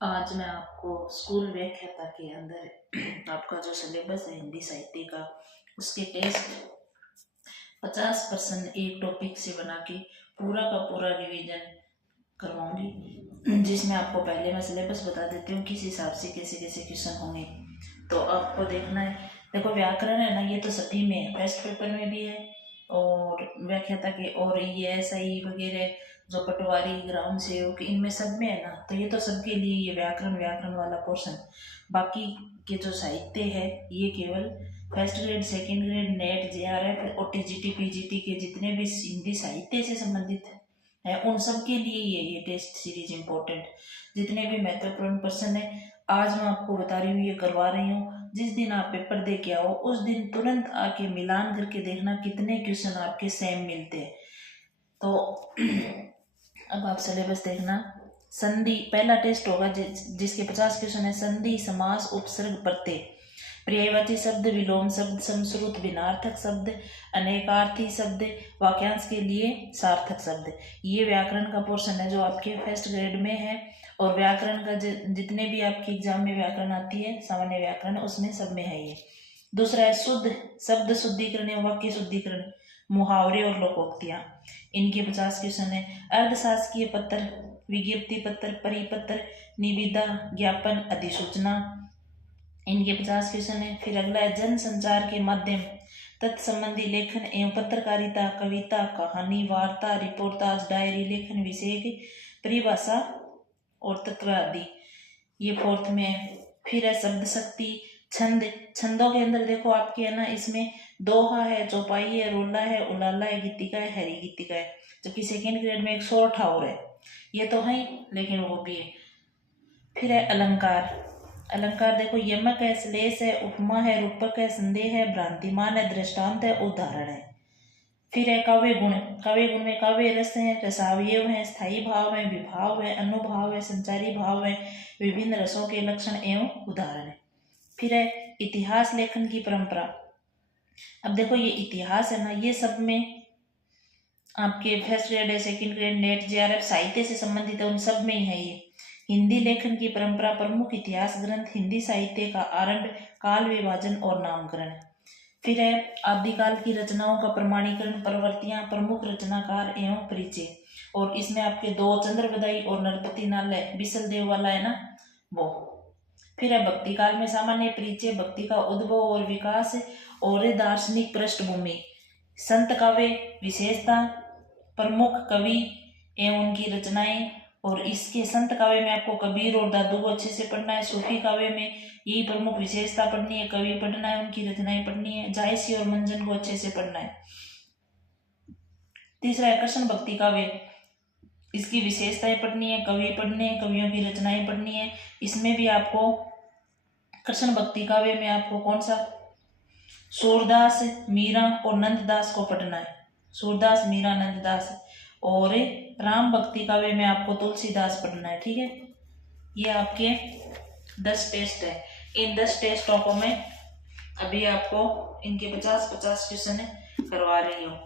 आज मैं आपको स्कूल व्याख्याता के अंदर आपका जो सिलेबस है हिंदी साहित्य का, उसके टेस्ट 50% एक टॉपिक से बना के पूरा का पूरा रिवीजन करवाऊंगी, जिसमें आपको पहले मैं सिलेबस बता देती हूँ किस हिसाब से कैसे कैसे क्वेश्चन होंगे। तो आपको देखना है, देखो व्याकरण है ना, ये तो सभी में है, फर्स्ट पेपर में भी है और व्याख्याता के, और ये SI वगैरह जो पटवारी ग्राम सेवक इनमें सब में है ना, तो ये तो सबके लिए ये व्याकरण व्याकरण वाला पोर्शन। बाकी के जो साहित्य है ये केवल first grade, second grade, net, JRF और TGT PGT के जितने भी हिंदी साहित्य से संबंधित है उन सब के लिए ये टेस्ट सीरीज इम्पोर्टेंट। जितने भी महत्वपूर्ण प्रश्न है आज मैं आपको बता रही हूँ, ये करवा रही हूँ। जिस दिन आप पेपर दे के आओ उस दिन तुरंत आके मिलान करके देखना कितने क्वेश्चन आपके सेम मिलते हैं। तो अब आप सिलेबस देखना। संधि पहला टेस्ट होगा जिसके 50 क्वेश्चन है। संधि, समास, उपसर्ग, प्रत्यय, पर्यायवाची शब्द, विलोम शब्द, समश्रुत भिन्नार्थक शब्द, अनेकार्थी शब्द, वाक्यांश के लिए सार्थक शब्द। ये व्याकरण का पोर्शन है जो आपके फर्स्ट ग्रेड में है, और व्याकरण का जितने भी आपके एग्जाम में व्याकरण आती है, सामान्य व्याकरण, उसमें सब में है ये। दूसरा है शुद्ध शब्द शुद्धिकरण, वाक्य शुद्धिकरण, मुहावरे और लोकोक्तियां, इनके 50 क्वेश्चन है। अर्धशासकीय पत्र, विज्ञप्ति पत्र, परिपत्र, निविदा, ज्ञापन, अधिसूचना, इनके 50 क्वेश्चन है। फिर अगला है जन संचार के माध्यम, तत्संबंधी लेखन एवं पत्रकारिता, कविता, कहानी, वार्ता, रिपोर्टाज, डायरी लेखन, विषय, परिभाषा और तत्व आदि, ये फोर्थ में है। फिर है शब्द शक्ति, छंद, छंदों के अंदर देखो आपके है ना, इसमें दोहा है, चौपाई है, रोला है, उलाला है, गीतिका है, हरी गीतिका है। जबकि सेकेंड ग्रेड में एक शॉर्ट ठाउर है, ये तो है लेकिन वो भी है। फिर है अलंकार, अलंकार देखो यमक है, श्लेष है, उपमा है, रूपक है, संदेह है, भ्रांतिमान है, दृष्टांत है, उदाहरण है। फिर है काव्य गुण, काव्य गुण में काव्य रस है, रसावयव है, स्थायी भाव है, विभाव है, अनुभाव है, संचारी भाव है, विभिन्न रसों के लक्षण एवं उदाहरण है। फिर है इतिहास लेखन की परंपरा। अब देखो ये इतिहास है ना, ये सब में आपके फर्स्ट ग्रेड है, सेकंड ग्रेड, नेट, JRF साहित्य से संबंधित है, उन सब में ही है ये। हिंदी लेखन की परंपरा, प्रमुख इतिहास ग्रंथ, हिंदी साहित्य का आरंभ, काल विभाजन और नामकरण। फिर है आदिकाल की रचनाओं का प्रमाणीकरण, प्रवृत्तियां, प्रमुख रचनाकार एवं परिचय, और इसमें आपके 2 चंद्रबदाई और नरपति नालय बिसल देव वाला है ना वो। फिर है भक्ति काल में सामान्य परिचय, भक्ति का उद्भव और विकास और दार्शनिक पृष्ठभूमि, संत काव्य विशेषता, प्रमुख कवि एवं उनकी रचनाएं, और इसके संत काव्य में आपको कबीर और दादू को अच्छे से पढ़ना है। सूफी काव्य में यही प्रमुख विशेषता पढ़नी है, कवि पढ़ना है, उनकी रचनाएं पढ़नी है। जायसी और मंजन को अच्छे से पढ़ना है। तीसरा है कृष्ण भक्ति काव्य, इसकी विशेषताएं पढ़नी है, कवि पढ़ने हैं, कवियों की रचनाएं पढ़नी है। इसमें भी आपको कृष्ण भक्ति काव्य में आपको कौन सा, सूरदास, मीरा और नंददास को पढ़ना है। सूरदास, मीरा, नंददास। और राम भक्ति काव्य में आपको तुलसीदास पढ़ना है। ठीक है, ये आपके 10 टेस्ट है। इन 10 टेस्टों को मैं अभी आपको इनके 50-50 क्वेश्चन करवा रही हूँ।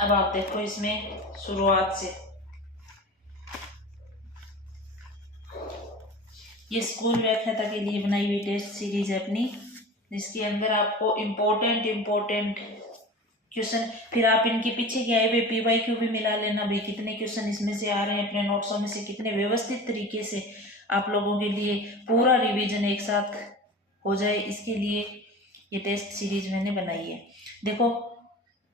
अब आप देखो इसमें शुरुआत से, ये स्कूल व्याख्याता के लिए बनाई हुई टेस्ट सीरीज है अपनी, जिसके अंदर आपको इम्पोर्टेंट क्वेश्चन, फिर आप इनके पीछे के आए हुए PYQ भी मिला लेना भाई, कितने क्वेश्चन इसमें से आ रहे हैं, अपने नोट्सों में से कितने व्यवस्थित तरीके से आप लोगों के लिए पूरा रिवीजन एक साथ हो जाए, इसके लिए ये टेस्ट सीरीज मैंने बनाई है। देखो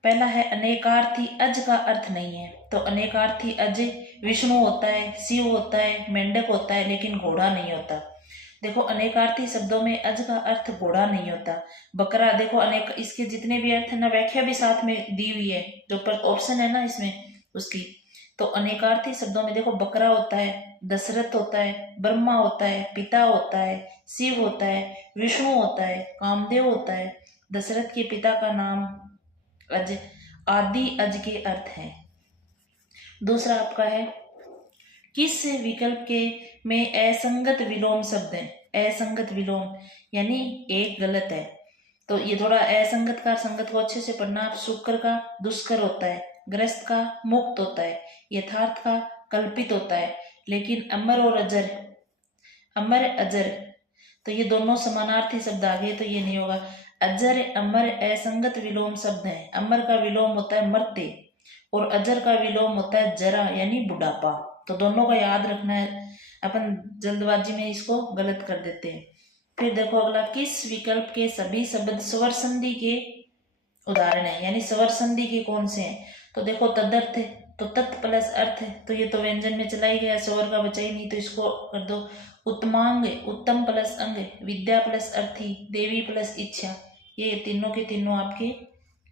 पहला है अनेकार्थी अज का अर्थ नहीं है, तो अनेकार्थी अज विष्णु होता है, शिव होता है, मेंढक होता है, लेकिन घोड़ा नहीं होता। देखो अनेकार्थी शब्दों में अज का अर्थ घोड़ा नहीं होता। बकरा, देखो अनेक, इसके जितने भी अर्थ है ना, व्याख्या भी साथ में दी हुई है, जो पर ऑप्शन है ना इसमें उसकी। तो अनेकार्थी शब्दों में देखो बकरा होता है, दशरथ होता है, ब्रह्मा होता है, पिता होता है, शिव होता है, विष्णु होता है, कामदेव होता है। दशरथ के पिता का नाम अज, आदि अज के अर्थ है। दूसरा आपका है किस विकल्प के में असंगत विलोम शब्द है। असंगत विलोम यानी एक गलत है, तो ये थोड़ा असंगत का संगत को अच्छे से पढ़ना। आप शुक्र का दुष्कर होता है, ग्रस्त का मुक्त होता है, यथार्थ का कल्पित होता है, लेकिन अमर और अजर अमर अजर, तो ये दोनों समानार्थी शब्द आ गए, तो ये नहीं होगा। अजर अमर असंगत विलोम शब्द है। अमर का विलोम होता है मरते और अजर का विलोम होता है जरा यानी बुढ़ापा। तो दोनों का याद रखना है, अपन जल्दबाजी में इसको गलत कर देते हैं। फिर देखो अगला, किस विकल्प के सभी शब्द स्वर संधि के उदाहरण है, यानी स्वर संधि के कौन से हैं। तो देखो तदर्थ है, तो तत् प्लस अर्थ है, तो ये तो व्यंजन में चला ही गया, स्वर का बचा ही नहीं, तो इसको कर दो। उत्तमांग, उत्तम प्लस अंग, विद्या प्लस अर्थी, देवी प्लस इच्छा, ये तीनों के तीनों आपके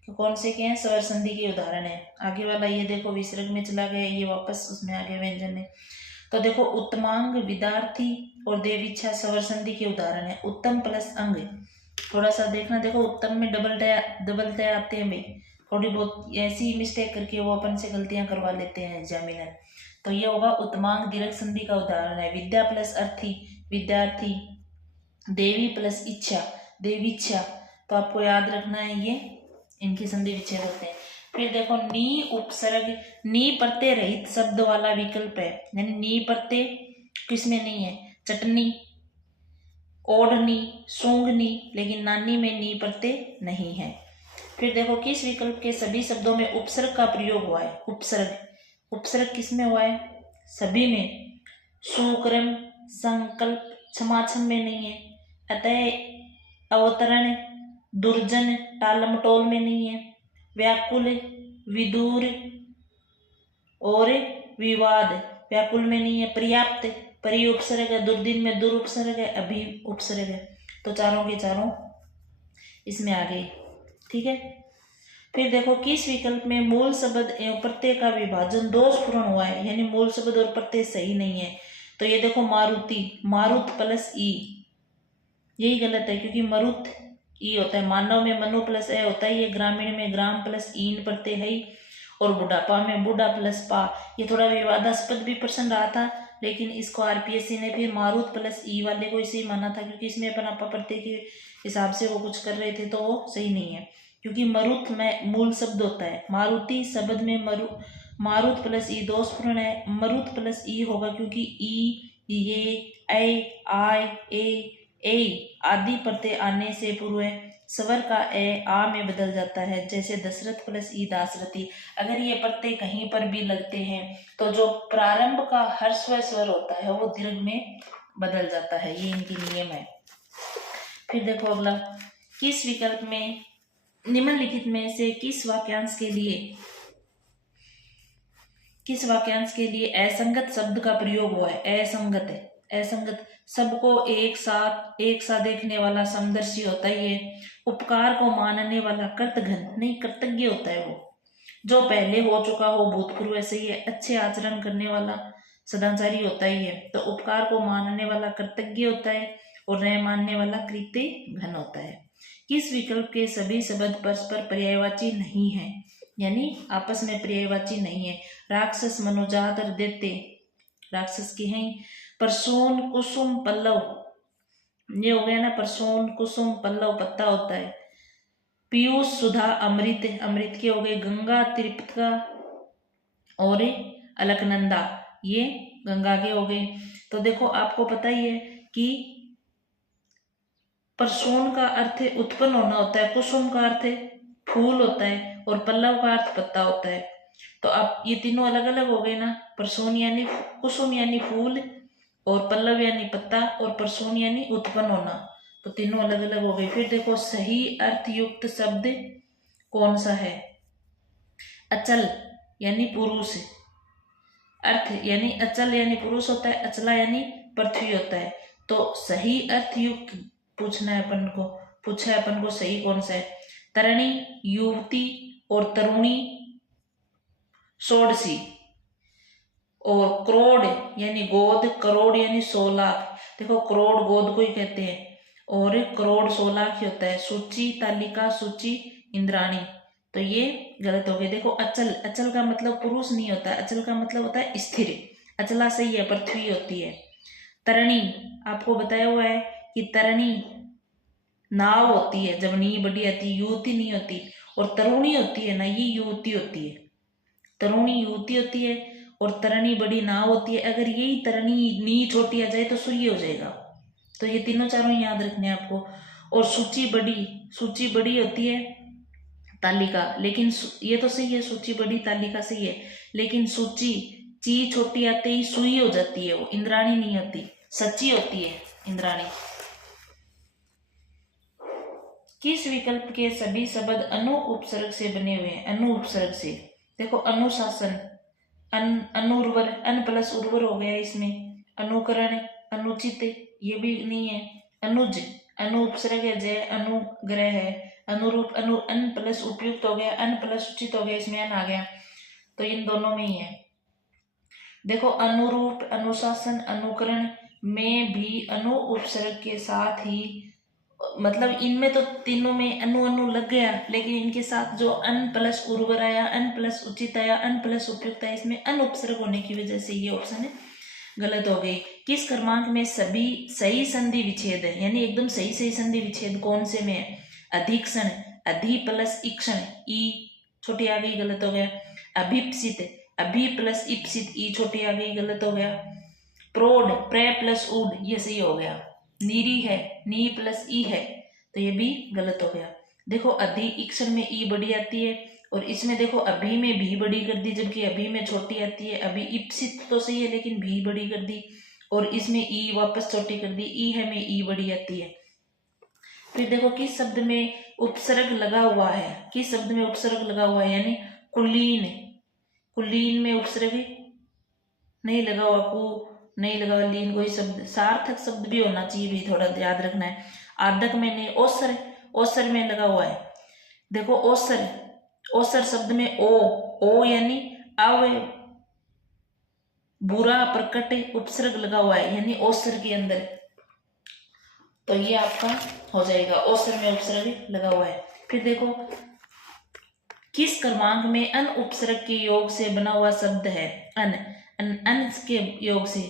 कौन से के हैं, स्वर संधि के उदाहरण है। आगे वाला ये देखो विसर्ग में चला गया, ये वापस उसमें आ गया व्यंजन में। तो देखो उत्तमांग, विद्यार्थी और देवीच्छा स्वर संधि के उदाहरण है। उत्तम प्लस अंग, थोड़ा सा देखना, देखो उत्तम में डबल तय आते हैं भाई, थोड़ी बहुत ऐसी मिस्टेक करके वो अपन से गलतियां करवा लेते हैं एग्जामिनर। तो ये होगा उत्तमांग दीर्घ संधि का उदाहरण है। विद्या प्लस अर्थी, विद्यार्थी, देवी प्लस इच्छा, देवीच्छा, तो आपको याद रखना है ये इनकी संधि विच्छेद होते हैं। फिर देखो नी उपसर्ग, नी प्रत्यय रहित शब्द वाला विकल्प है, यानी नी प्रत्यय किसमें नहीं है, चटनी, ओढ़नी, सूंघनी, लेकिन नानी में नी प्रत्यय नहीं है। फिर देखो किस विकल्प के सभी शब्दों में उपसर्ग का प्रयोग हुआ है। उपसर्ग, उपसर्ग किसमें हुआ है, सभी में। सुक्रम, संकल्प, छमाछम में नहीं है। अतः, अवतरण, दुर्जन, टालमटोल में नहीं है। व्याकुल, विदूर और विवाद, व्याकुल में नहीं है। पर्याप्त, परि उपसर्ग है, दुर्दिन में दुर उपसर्ग है, अभी उपसर्ग है, तो चारों के चारों इसमें आ गई, ठीक है। फिर देखो किस विकल्प में मूल शब्द एवं प्रत्यय का विभाजन दोषपूर्ण हुआ है, यानी मूल शब्द और प्रत्यय सही नहीं है। तो ये देखो मारुति, मारुत प्लस ई, यही गलत है क्योंकि मरुत ई होता है। मानव में मनु प्लस ए होता है, ये ग्रामीण में ग्राम प्लस ईन प्रत्यय है, और बुढ़ापा में बुढ़ा प्लस पा। ये थोड़ा विवादास्पद भी प्रश्न रहा था, लेकिन इसको आरपीएससी ने फिर मारुत प्लस ई वाले को इसे ही माना था, क्योंकि इसमें अपन आपा प्रत्यय के हिसाब से वो कुछ कर रहे थे, तो वो सही नहीं है। क्योंकि मरुत में मूल शब्द होता है, मारुति शब्द में मारुत प्लस ई दोषपूर्ण है। मरुत प्लस ई होगा क्योंकि ई, ये, ऐ, आय, ए आदि प्रत्यय आने से पूर्व स्वर का ए आ में बदल जाता है, जैसे दशरथ प्लस ई दासरथी। अगर ये प्रत्यय कहीं पर भी लगते हैं तो जो प्रारंभ का ह्रस्व स्वर होता है वो दीर्घ में बदल जाता है, ये इनकी नियम है। फिर देखो अगला, किस विकल्प में निम्नलिखित में से किस वाक्यांश के लिए असंगत शब्द का प्रयोग हुआ है। असंगत है, असंगत सबको एक सा देखने वाला समदर्शी होता है। ये उपकार को मानने वाला कर्तघ्न नहीं कृतज्ञ होता है, वो जो पहले हो चुका हो भूतपूर्व, ऐसे ही अच्छे आचरण करने वाला सदाचारी होता ही है। तो उपकार को मानने वाला कृतज्ञ होता है और न मानने वाला कृत्य घन होता है। किस विकल्प के सभी शब्द परस्पर पर्यायवाची नहीं है, यानी आपस में पर्यायवाची नहीं है। राक्षस, मनोजात और दैत्य राक्षस की हैं। परसून, कुसुम, पल्लव, ये हो गया ना, परसून, कुसुम, पल्लव पत्ता होता है। पीयूष, सुधा, अमृत, अमृत के हो गए। गंगा, त्रिपिटका और अलकनंदा, ये गंगा के हो गए। तो देखो आपको पता ही है कि परसून का अर्थ उत्पन्न होना होता है, कुसुम का अर्थ फूल होता है और पल्लव का अर्थ पत्ता होता है। तो अब ये तीनों अलग अलग हो गए ना, परसून यानी कुसुम यानी फूल और पल्लव यानी पत्ता और परसून यानी उत्पन्न होना, तो तीनों अलग अलग हो गए। फिर देखो सही अर्थ युक्त शब्द कौन सा है। अचल यानी पुरुष, अर्थ यानी अचल यानी पुरुष होता है, अचला यानी पृथ्वी होता है। तो सही अर्थ युक्त पूछा है अपन को सही कौन सा है। तरणी, युवती और तरुणी, षोडशी, और करोड़ यानी गोद, करोड़ यानी 100 लाख। देखो करोड़ गोद को ही कहते हैं और करोड़ 100 लाख ही होता है। सूची, तालिका, सूची, इंद्राणी, तो ये गलत हो गया। देखो अचल, अचल का मतलब पुरुष नहीं होता, अचल का मतलब होता है स्थिर। अचला सही है, पृथ्वी होती है। तरणी आपको बताया हुआ है कि तरणी नाव होती है, जब नी बड़ी आती है, युवती नहीं होती। और तरुणी होती है ना, ये युवती होती है, तरुणी युवती होती है और तरणी बड़ी ना होती है। अगर यही तरणी नी छोटी आ जाए तो सुई हो जाएगा। तो ये तीनों चारों याद रखने हैं आपको। और सूची बड़ी होती है तालिका, लेकिन ये तो सही है, सूची बड़ी तालिका सही है, लेकिन सूची ची छोटी आते ही सुई हो जाती है, वो इंद्राणी नहीं होती, सच्ची होती है इंद्राणी। किस विकल्प के सभी शब्द अनु उपसर्ग से बने हुए हैं? अनु उपसर्ग से देखो, अनुशासन, अनुर्वर, अन प्लस उर्वर हो गया इसमें। अनुकरण, अनुचित, ये भी नहीं है। अनुज, अनु उपसर्ग है, जय अनुग्रह है। अनुरूप, अन प्लस उपयुक्त हो गया, अन प्लस उचित हो गया, इसमें अन आ गया, तो इन दोनों में ही है। देखो, अनुरूप, अनुशासन, अनुकरण में भी अनु उपसर्ग के साथ ही, मतलब इनमें तो तीनों में अनु अनु लग गया, लेकिन इनके साथ जो अन प्लस उर्वर आया, अन प्लस उचित आया, अन प्लस उपयुक्त आया, इसमें अन उपसर्ग होने की वजह से ये ऑप्शन गलत हो गई। किस क्रमांक में सभी सही संधि विच्छेद है, यानी एकदम सही संधि विच्छेद कौन से में है? अधिक्षण, अधि प्लस इक्षण, ई छोटी आ गई, गलत हो गया। अभिप्सित, अभि प्लस इप्सित, ई छोटी आ गई, गलत हो गया। प्रोड, प्रे प्लस उड, ये सही हो गया। नीरी है, नी प्लस ई है, तो ये भी गलत हो गया। देखो, अधि इक्षण में ई बड़ी आती है, और इसमें देखो अभी में भी बड़ी कर दी, जबकि अभी में छोटी आती है। अभी इप्सित तो सही है, लेकिन भी बड़ी कर दी, और इसमें ई वापस छोटी कर दी, ई है में ई बड़ी आती है। फिर देखो, किस शब्द में उपसर्ग लगा हुआ है? किस शब्द में उपसर्ग लगा हुआ है? यानी कुलीन, कुलीन में उपसर्ग नहीं लगा हुआ, कु नहीं लगा हुआ, लीन कोई शब्द, सार्थक शब्द भी होना चाहिए, भी थोड़ा याद रखना है। आर्धक में नहीं, ओसर, ओसर में लगा हुआ है। देखो, ओसर, ओसर शब्द में ओ यानी अव बुरा प्रकट उपसर्ग लगा हुआ है, यानी ओसर के अंदर, तो ये आपका हो जाएगा, ओसर में उपसर्ग लगा हुआ है। फिर देखो, किस क्रमांक में अन उपसर्ग के योग से बना हुआ शब्द है? अन के योग से,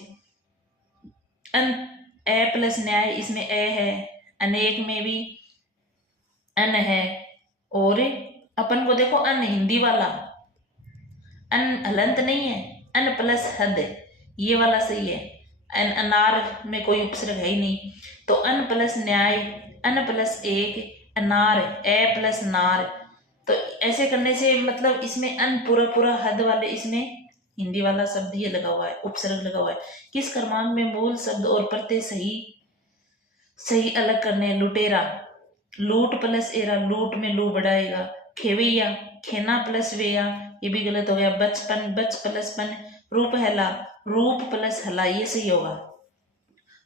अन, ए प्लस न्याय, इसमें ए है। अनेक में भी अन है, और अपन को देखो अन हिंदी वाला, अन हलंत नहीं है, अन प्लस हद, ये वाला सही है। अनार में कोई उपसर्ग है ही नहीं, तो अन प्लस न्याय, अन प्लस एक, अनार, ए प्लस नार, तो ऐसे करने से मतलब इसमें अन पूरा हद वाले, इसमें हिंदी वाला शब्द ये लगा हुआ है, उपसर्ग लगा हुआ है। किस क्रमांक में मूल शब्द और प्रत्यय सही अलग करने? लुटेरा, लूट प्लस एरा, लूट में लू बढ़ाएगा। खेवैया, खेना प्लस वेया, ये भी गलत हो गया। बचपन, बच प्लस पन। रूप हला, रूप प्लस हला, ये सही होगा,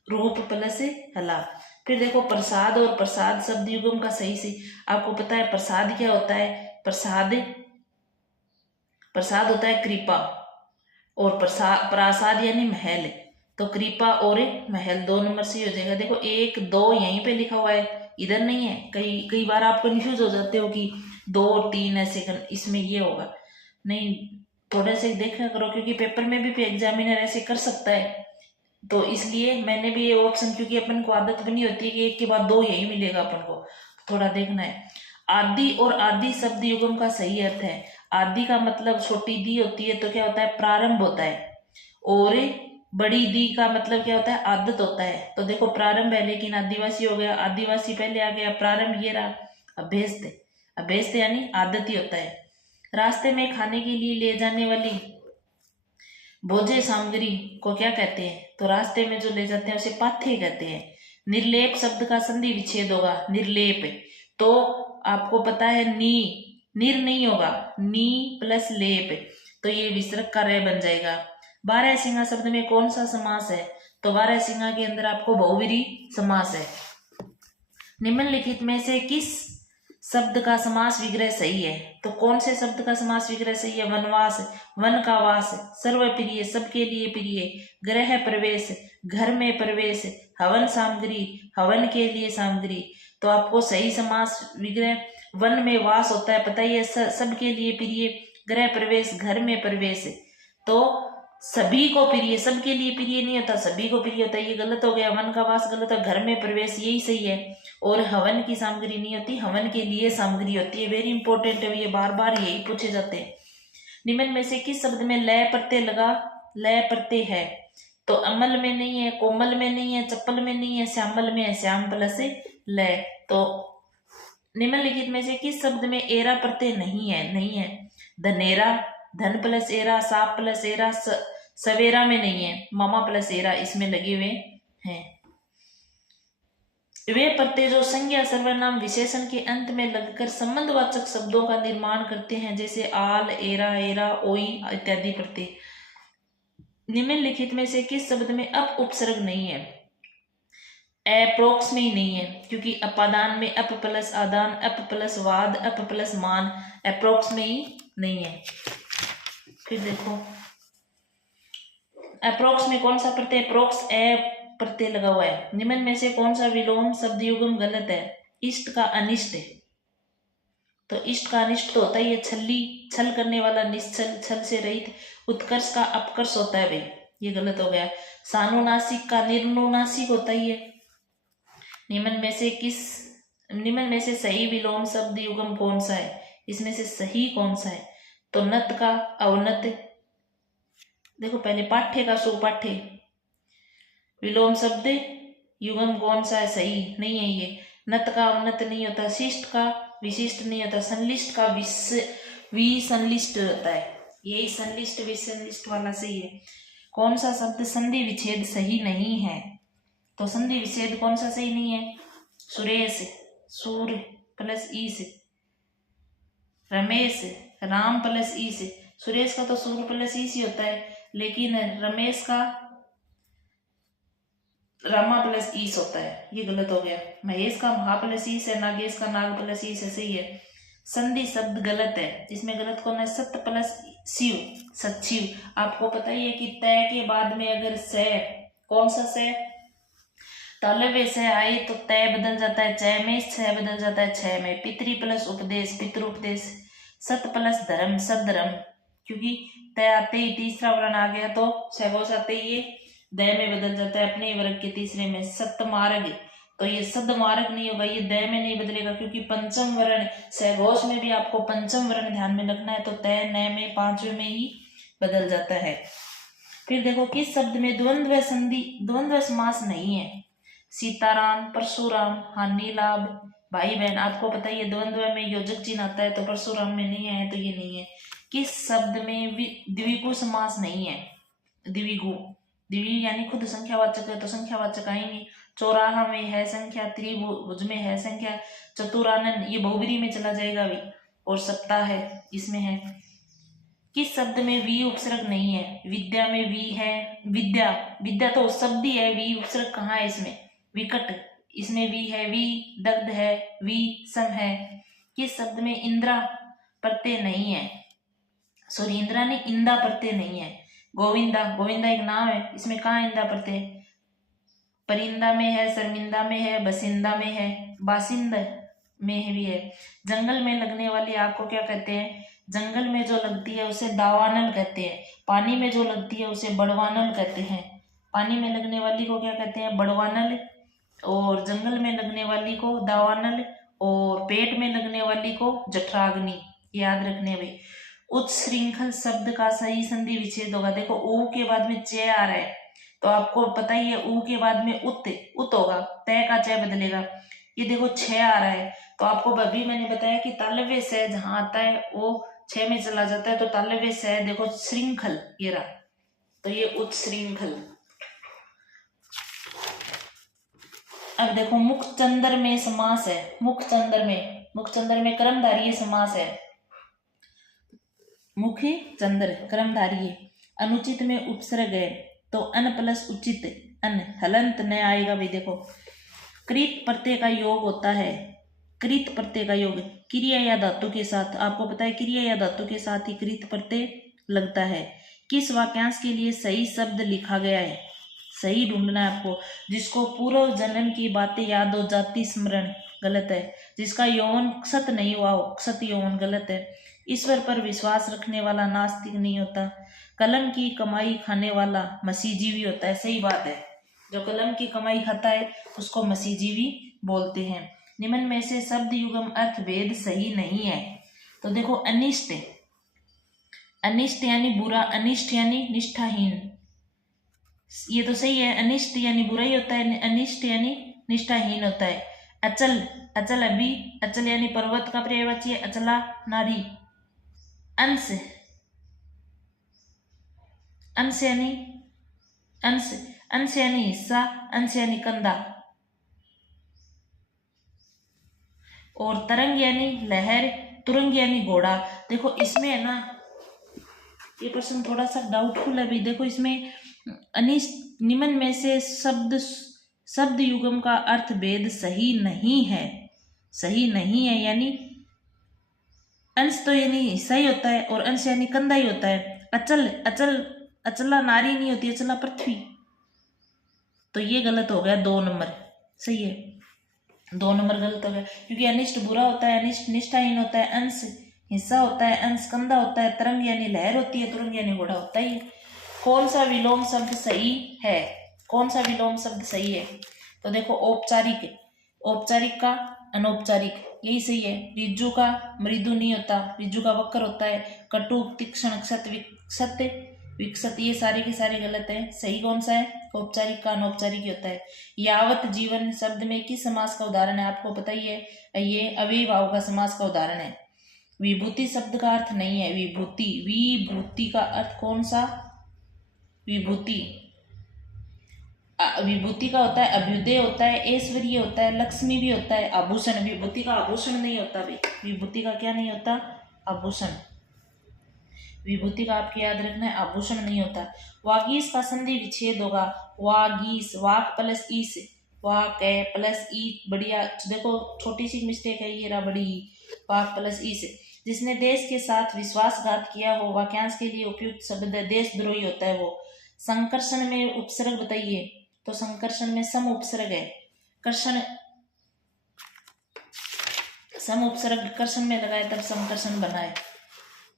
रूप प्लस हला। फिर देखो, प्रसाद और प्रसाद शब्द युग्म का सही से, आपको पता है प्रसाद क्या होता है? प्रसाद होता है कृपा, और प्रासाद यानी महल, तो कृपा और महल 2 नंबर से हो जाएगा। देखो, 1 2 यहीं पे लिखा हुआ है, इधर नहीं है। कई बार आप कंफ्यूज हो जाते हो कि 2 3 ऐसे इसमें ये होगा, नहीं, थोड़े से देखा करो, क्योंकि पेपर में भी एग्जामिनर ऐसे कर सकता है, तो इसलिए मैंने भी ये ऑप्शन, क्योंकि अपन को आदत बनी होती है कि 1 के बाद 2 यही मिलेगा अपन को, थोड़ा देखना है। आदि और आदि शब्द युग्म का सही अर्थ है। आदि का मतलब छोटी दी होती है, तो क्या होता है? प्रारंभ होता है, और बड़ी दी का मतलब क्या होता है? आदत होता है। तो देखो, प्रारंभ है, लेकिन आदिवासी हो गया, आदिवासी पहले आ गया, प्रारंभ ये रहा। अभ्यस्त, अभ्यस्त यानी आदत ही होता है। रास्ते में खाने के लिए ले जाने वाली भोज्य सामग्री को क्या कहते हैं? तो रास्ते में जो ले जाते हैं उसे पाथ्य कहते हैं। निर्लेप शब्द का संधि विच्छेद होगा, निर्लेप, तो आपको पता है निर नहीं होगा, नी प्लस लेप, तो ये विसर्ग का रे बन जाएगा। बारहसिंगा शब्द में कौन सा समास है? तो बारहसिंगा के अंदर आपको बहुव्रीहि समास है। निम्नलिखित में से किस शब्द का समास विग्रह सही है? तो कौन से शब्द का समास विग्रह सही है? वनवास, वन का वास, सर्वप्रिय, सबके लिए प्रिय, गृह प्रवेश, घर में प्रवेश, हवन सामग्री, हवन के लिए सामग्री, तो आपको सही समास विग्रह, वन में वास होता है, पता ही है, सबके लिए प्रिय, गृह प्रवेश, घर में प्रवेश, तो सभी को प्रिय, सबके लिए प्रिय नहीं होता, सभी को प्रिय होता है, ये गलत हो गया। वन का वास गलत है, घर में प्रवेश यही सही है, और हवन की सामग्री नहीं होती, हवन के लिए सामग्री होती है। वेरी इंपॉर्टेंट है, ये बार बार यही पूछे जाते हैं। निम्न में से किस शब्द में लय प्रत्यय लगा, लय प्रत्यय है? तो अमल में नहीं है, कोमल में नहीं है, चप्पल में नहीं है, श्यामल में है, श्याम प्लस लय। तो निम्नलिखित में से किस शब्द में एरा प्रत्यय नहीं है? नहीं है। धनेरा, धन प्लस एरा, साप प्लस एरा, सवेरा में नहीं है, मामा प्लस एरा इसमें लगे हुए हैं। वे प्रत्यय जो संज्ञा सर्वनाम विशेषण के अंत में लगकर संबंधवाचक शब्दों का निर्माण करते हैं, जैसे आल, एरा, एरा, ओई इत्यादि प्रत्यय। निम्नलिखित में से किस शब्द में अप उपसर्ग नहीं है? अप्रोक्स में ही नहीं है, क्योंकि अपादान में अप प्लस आदान, अप प्लस वाद, अप प्लस मान, अप्रोक्स में ही नहीं है। फिर देखो अप्रोक्स में कौन सा प्रत्यय? अप्रोक्स ए प्रत्यय लगा हुआ है। निम्न में से कौन सा विलोम शब्द युग्म गलत है? इष्ट का अनिष्ट। तो इष्ट का अनिष्ट तो होता ही है छली, छल करने वाला, निश्चल, छल से रहित। उत्कर्ष का अपकर्ष होता है भाई, ये गलत हो गया। सानुनासिक का निर्नुनासिक होता ही है। निम्न में से सही विलोम शब्द युग्म कौन सा है? इसमें से सही कौन सा है? तो नत का अवनत। देखो पहले पाठ्य का सुपाठ्य, विलोम शब्द युग्म कौन सा है? सही नहीं है ये। नत का अवनत नहीं होता, शिष्ट का विशिष्ट नहीं होता, संलिष्ट का विसंलिष्ट होता है। यही संलिष्ट विसंलिष्ट वाला सही है। कौन सा शब्द संधि विच्छेद सही नहीं है? तो संधि विच्छेद कौन सा सही नहीं है? सुरेश, सूर्य प्लस ई से, रमेश, राम प्लस ई से। सुरेश का तो सूर्य प्लस ई से होता है, लेकिन रमेश का रामा प्लस ईस होता है, ये गलत हो गया। महेश का महा प्लस ईस है, नागेश का नाग प्लस ईस है, सही है। संधि शब्द गलत है, इसमें गलत कौन है? सत्य प्लस शिव, सचिव। आपको पता ही है कि तय के बाद में अगर से, कौन सा से, तालव्य से आए तो तय बदल जाता है, चय में छह बदल जाता है, छह में। पितृ प्लस उपदेश, पितृपदेश। सत प्लस धर्म, सदधर्म। क्योंकि तय आते ही तीसरा वर्ण आ गया तो सहगोश आते ही ये दय में बदल जाता है, अपने वर्ग के तीसरे में। सतमार्ग, तो ये सदमार्ग नहीं होगा, ये दय में नहीं बदलेगा, क्योंकि पंचम वर्ण, सहघोष में भी आपको पंचम वर्ण ध्यान में रखना है, तो तय नय में पांचवें में ही बदल जाता है। फिर देखो किस शब्द में द्वंद्व संधि, द्वंद्व समास नहीं है? सीताराम, परशुराम, हानि लाभ, भाई बहन। आपको पता है द्वंद्व में योजक चिन्ह आता है, तो परशुराम में नहीं है, तो ये नहीं है। किस शब्द में द्विगु समास नहीं है? द्विगु, द्वि यानी खुद संख्यावाचक है, तो संख्यावाचक आएंगे। चौराहा में है संख्या, त्रिभुज में है संख्या, चतुरानन ये बहुब्री में चला जाएगा भी, और सप्ताह है इसमें है। किस शब्द में वी उपसर्ग नहीं है? विद्या में वी है, विद्या, विद्या तो शब्द ही है, वी उपसर्ग कहाँ है इसमें? विकट, इसमें वी है, वी दग्ध है, वी सम है। किस शब्द में इंद्रा प्रत्यय नहीं है? सॉरी, इंद्रा ने इंदा प्रत्यय नहीं है। गोविंदा, गोविंदा एक नाम है, इसमें कहाँ इंदा प्रत्यय? परिंदा में है, शर्मिंदा में है, बसिंदा में है, बासिंद में भी है। जंगल में लगने वाली आग को क्या कहते हैं? जंगल में जो लगती है उसे दावानल कहते हैं। पानी में जो लगती है उसे बड़वानल कहते हैं। पानी में लगने वाली को क्या कहते हैं? बड़वानल, और जंगल में लगने वाली को दावानल, और पेट में लगने वाली को जठराग्नि। याद रखने भाई। उच्च श्रृंखल शब्द का सही संधि विच्छेद होगा। देखो ऊ के बाद में चे आ रहा है, तो आपको पता ही है ऊ के बाद में उत होगा, तय का च बदलेगा। ये देखो छ आ रहा है, तो आपको अभी मैंने बताया कि तालव्य से जहां आता है वो छ में चला जाता है, तो तालव्य से देखो श्रृंखल ये रहा, तो ये उच्च श्रृंखल। अब देखो मुखचंद्र में समास है, मुखचंद्र में कर्मधारय समास है। मुख्य चंद्र कर्मधारय, अनुचित में उपसर्ग है, तो अन प्लस उचित, अन हलंत न आएगा भाई। देखो कृत प्रत्यय का योग होता है, कृत प्रत्यय का योग क्रिया या धातु के साथ, आपको पता है क्रिया या धातु के साथ ही कृत प्रत्यय लगता है। किस वाक्यांश के लिए सही शब्द लिखा गया है? सही ढूंढना है आपको। जिसको पूर्व जन्म की बातें याद हो जाती स्मरण, गलत है। जिसका यौवन क्षत नहीं हुआ हो, क्षत यौवन, गलत है। ईश्वर पर विश्वास रखने वाला नास्तिक नहीं होता। कलम की कमाई खाने वाला मसीहजीवी होता है, सही बात है। जो कलम की कमाई खाता है उसको मसीहजीवी बोलते हैं। निम्न में से शब्द युग्म अर्थ भेद सही नहीं है। तो देखो अनिष्ट, अनिष्ट यानी बुरा, अनिष्ट यानी निष्ठाहीन, ये तो सही है। अनिष्ट यानी बुरा ही होता है, अनिष्ट यानी निष्ठाहीन होता है। अचल, अचल अभी, अचल यानी पर्वत का पर्यायवाची है, अचला नारी। अंश, अंश यानी अंश, अंश यानी हिस्सा, अंश यानी कंधा। और तरंग यानी लहर, तुरंग यानी घोड़ा। देखो इसमें है ना, ये प्रश्न थोड़ा सा डाउटफुल है भी। देखो इसमें अनिष्ट निम्न में से शब्द युगम का अर्थ भेद सही नहीं है, सही नहीं है, यानी अंश तो यानी हिस्सा ही होता है और अंश यानी कंधा ही होता है। अचल, अचल, अचला नारी नहीं होती, अचला पृथ्वी। तो ये गलत हो गया, 2 नंबर सही है, 2 नंबर गलत हो गया, क्योंकि अनिष्ट बुरा होता है, अनिष्ट निष्ठाहीन होता है, अंश हिस्सा होता है, अंश कंधा होता है, तरंग यानी लहर होती है, तुरंग यानी घोड़ा होता ही है। कौन सा विलोम शब्द सही है, कौन सा विलोम शब्द सही है? तो देखो औपचारिक, औपचारिक का अनौपचारिक, यही सही है। रिज्जु का मृदु नहीं होता, रिज्जु का वक्र होता है। कटु, तीक्ष्ण, क्षत, विक्षत, विकसित, ये सारे के सारे गलत है। सही कौन सा है? औपचारिक का अनौपचारिक ही होता है। यावत जीवन शब्द में किस समास का उदाहरण है? आपको पता ही है, ये अव्ययी भाव का समास का उदाहरण है। विभूति शब्द का अर्थ नहीं है विभूति, विभूति का अर्थ कौन सा? विभूति, विभूति का होता है अभ्युदय होता है, ऐश्वर्य होता है, लक्ष्मी भी होता है, आभूषण। विभूति का आभूषण नहीं होता भाई, विभूति का क्या नहीं होता? आभूषण। विभूति का आपको याद रखना है, आभूषण नहीं होता। वागीस का संधि विच्छेद होगा, वागीस, वाक प्लस ईस, वाक है प्लस ई, बढ़िया। देखो छोटी सी मिस्टेक है ये रहा बड़ी, वाक प्लस ईस। जिसने देश के साथ विश्वासघात किया हो, वाक्यांश के लिए उपयुक्त शब्द है, देशद्रोही होता है वो। संकर्षण में उपसर्ग बताइए, तो संकर्षण में सम उपसर्ग है, कर्षण सम उपसर्ग कर्षण में लगाए तब संकर्षण बना है।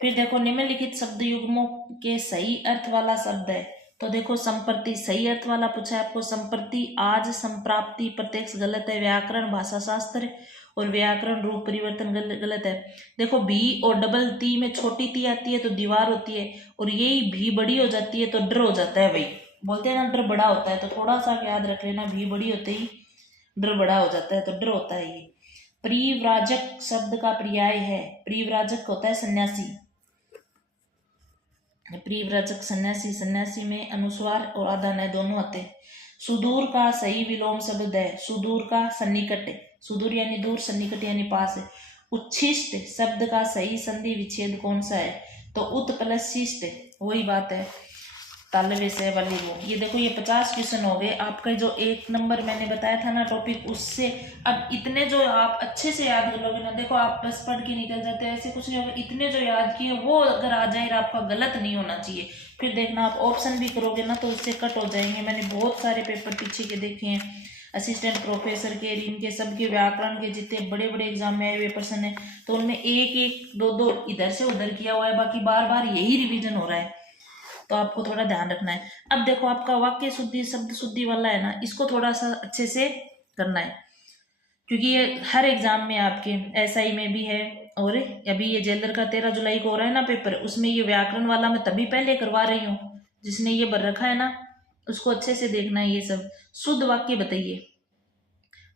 फिर देखो निम्नलिखित शब्द युग्मों के सही अर्थ वाला शब्द है, तो देखो संप्रति सही अर्थ वाला पूछा है आपको। संप्रति, आज, संप्राप्ति, प्रत्यक्ष गलत है। व्याकरण, भाषा शास्त्र और व्याकरण रूप परिवर्तन गलत है। देखो भी और डबल ती में छोटी ती आती है तो दीवार होती है, और यही भी बड़ी हो जाती है तो डर हो जाता है भाई। बोलते हैं ना डर बड़ा होता है, तो थोड़ा सा याद रख लेना, भी बड़ी होते ही डर बड़ा हो जाता है, तो डर होता है ये। परिव्राजक शब्द का पर्याय है, परिव्राजक होता है सन्यासी। परिव्राजक सन्यासी, सन्यासी में अनुस्वार और आधान दोनों आते हैं। सुदूर का सही विलोम शब्द है, सुदूर का सन्निकट, सुदूर यानी दूर, सन्निकट यानी पास है। उच्छिष्ट शब्द का सही संधि विच्छेद कौन सा है? तो उत प्लस शिष्ट, वही बात है, तालवे से वाली वो। ये देखो ये 50 क्वेश्चन हो गए आपका, जो 1 नंबर मैंने बताया था ना टॉपिक, उससे अब इतने जो आप अच्छे से याद कर लोगे ना, देखो आप बस पढ़ के निकल जाते हैं, ऐसे कुछ नहीं होगा। इतने जो याद किए वो अगर आ जाए, आपका गलत नहीं होना चाहिए। फिर देखना आप ऑप्शन भी करोगे ना तो उससे कट हो जाएंगे। मैंने बहुत सारे पेपर पीछे के देखे हैं, असिस्टेंट प्रोफेसर के, इनके सबके व्याकरण के जितने बड़े बड़े एग्जाम में आए हुए प्रश्न है, तो उनमें 1-1, 2-2 इधर से उधर किया हुआ है, बाकी बार बार यही रिविजन हो रहा है, तो आपको थोड़ा ध्यान रखना है। अब देखो आपका वाक्य शुद्धि, शब्द शुद्धि वाला है ना, इसको थोड़ा सा अच्छे से करना है, क्योंकि ये हर एग्जाम में आपके एसआई में भी है, और अभी ये जेलर का 13 जुलाई को हो रहा है ना पेपर, उसमें ये व्याकरण वाला मैं तभी पहले करवा रही हूँ। जिसने ये भर रखा है ना उसको अच्छे से देखना है ये सब। शुद्ध वाक्य बताइए,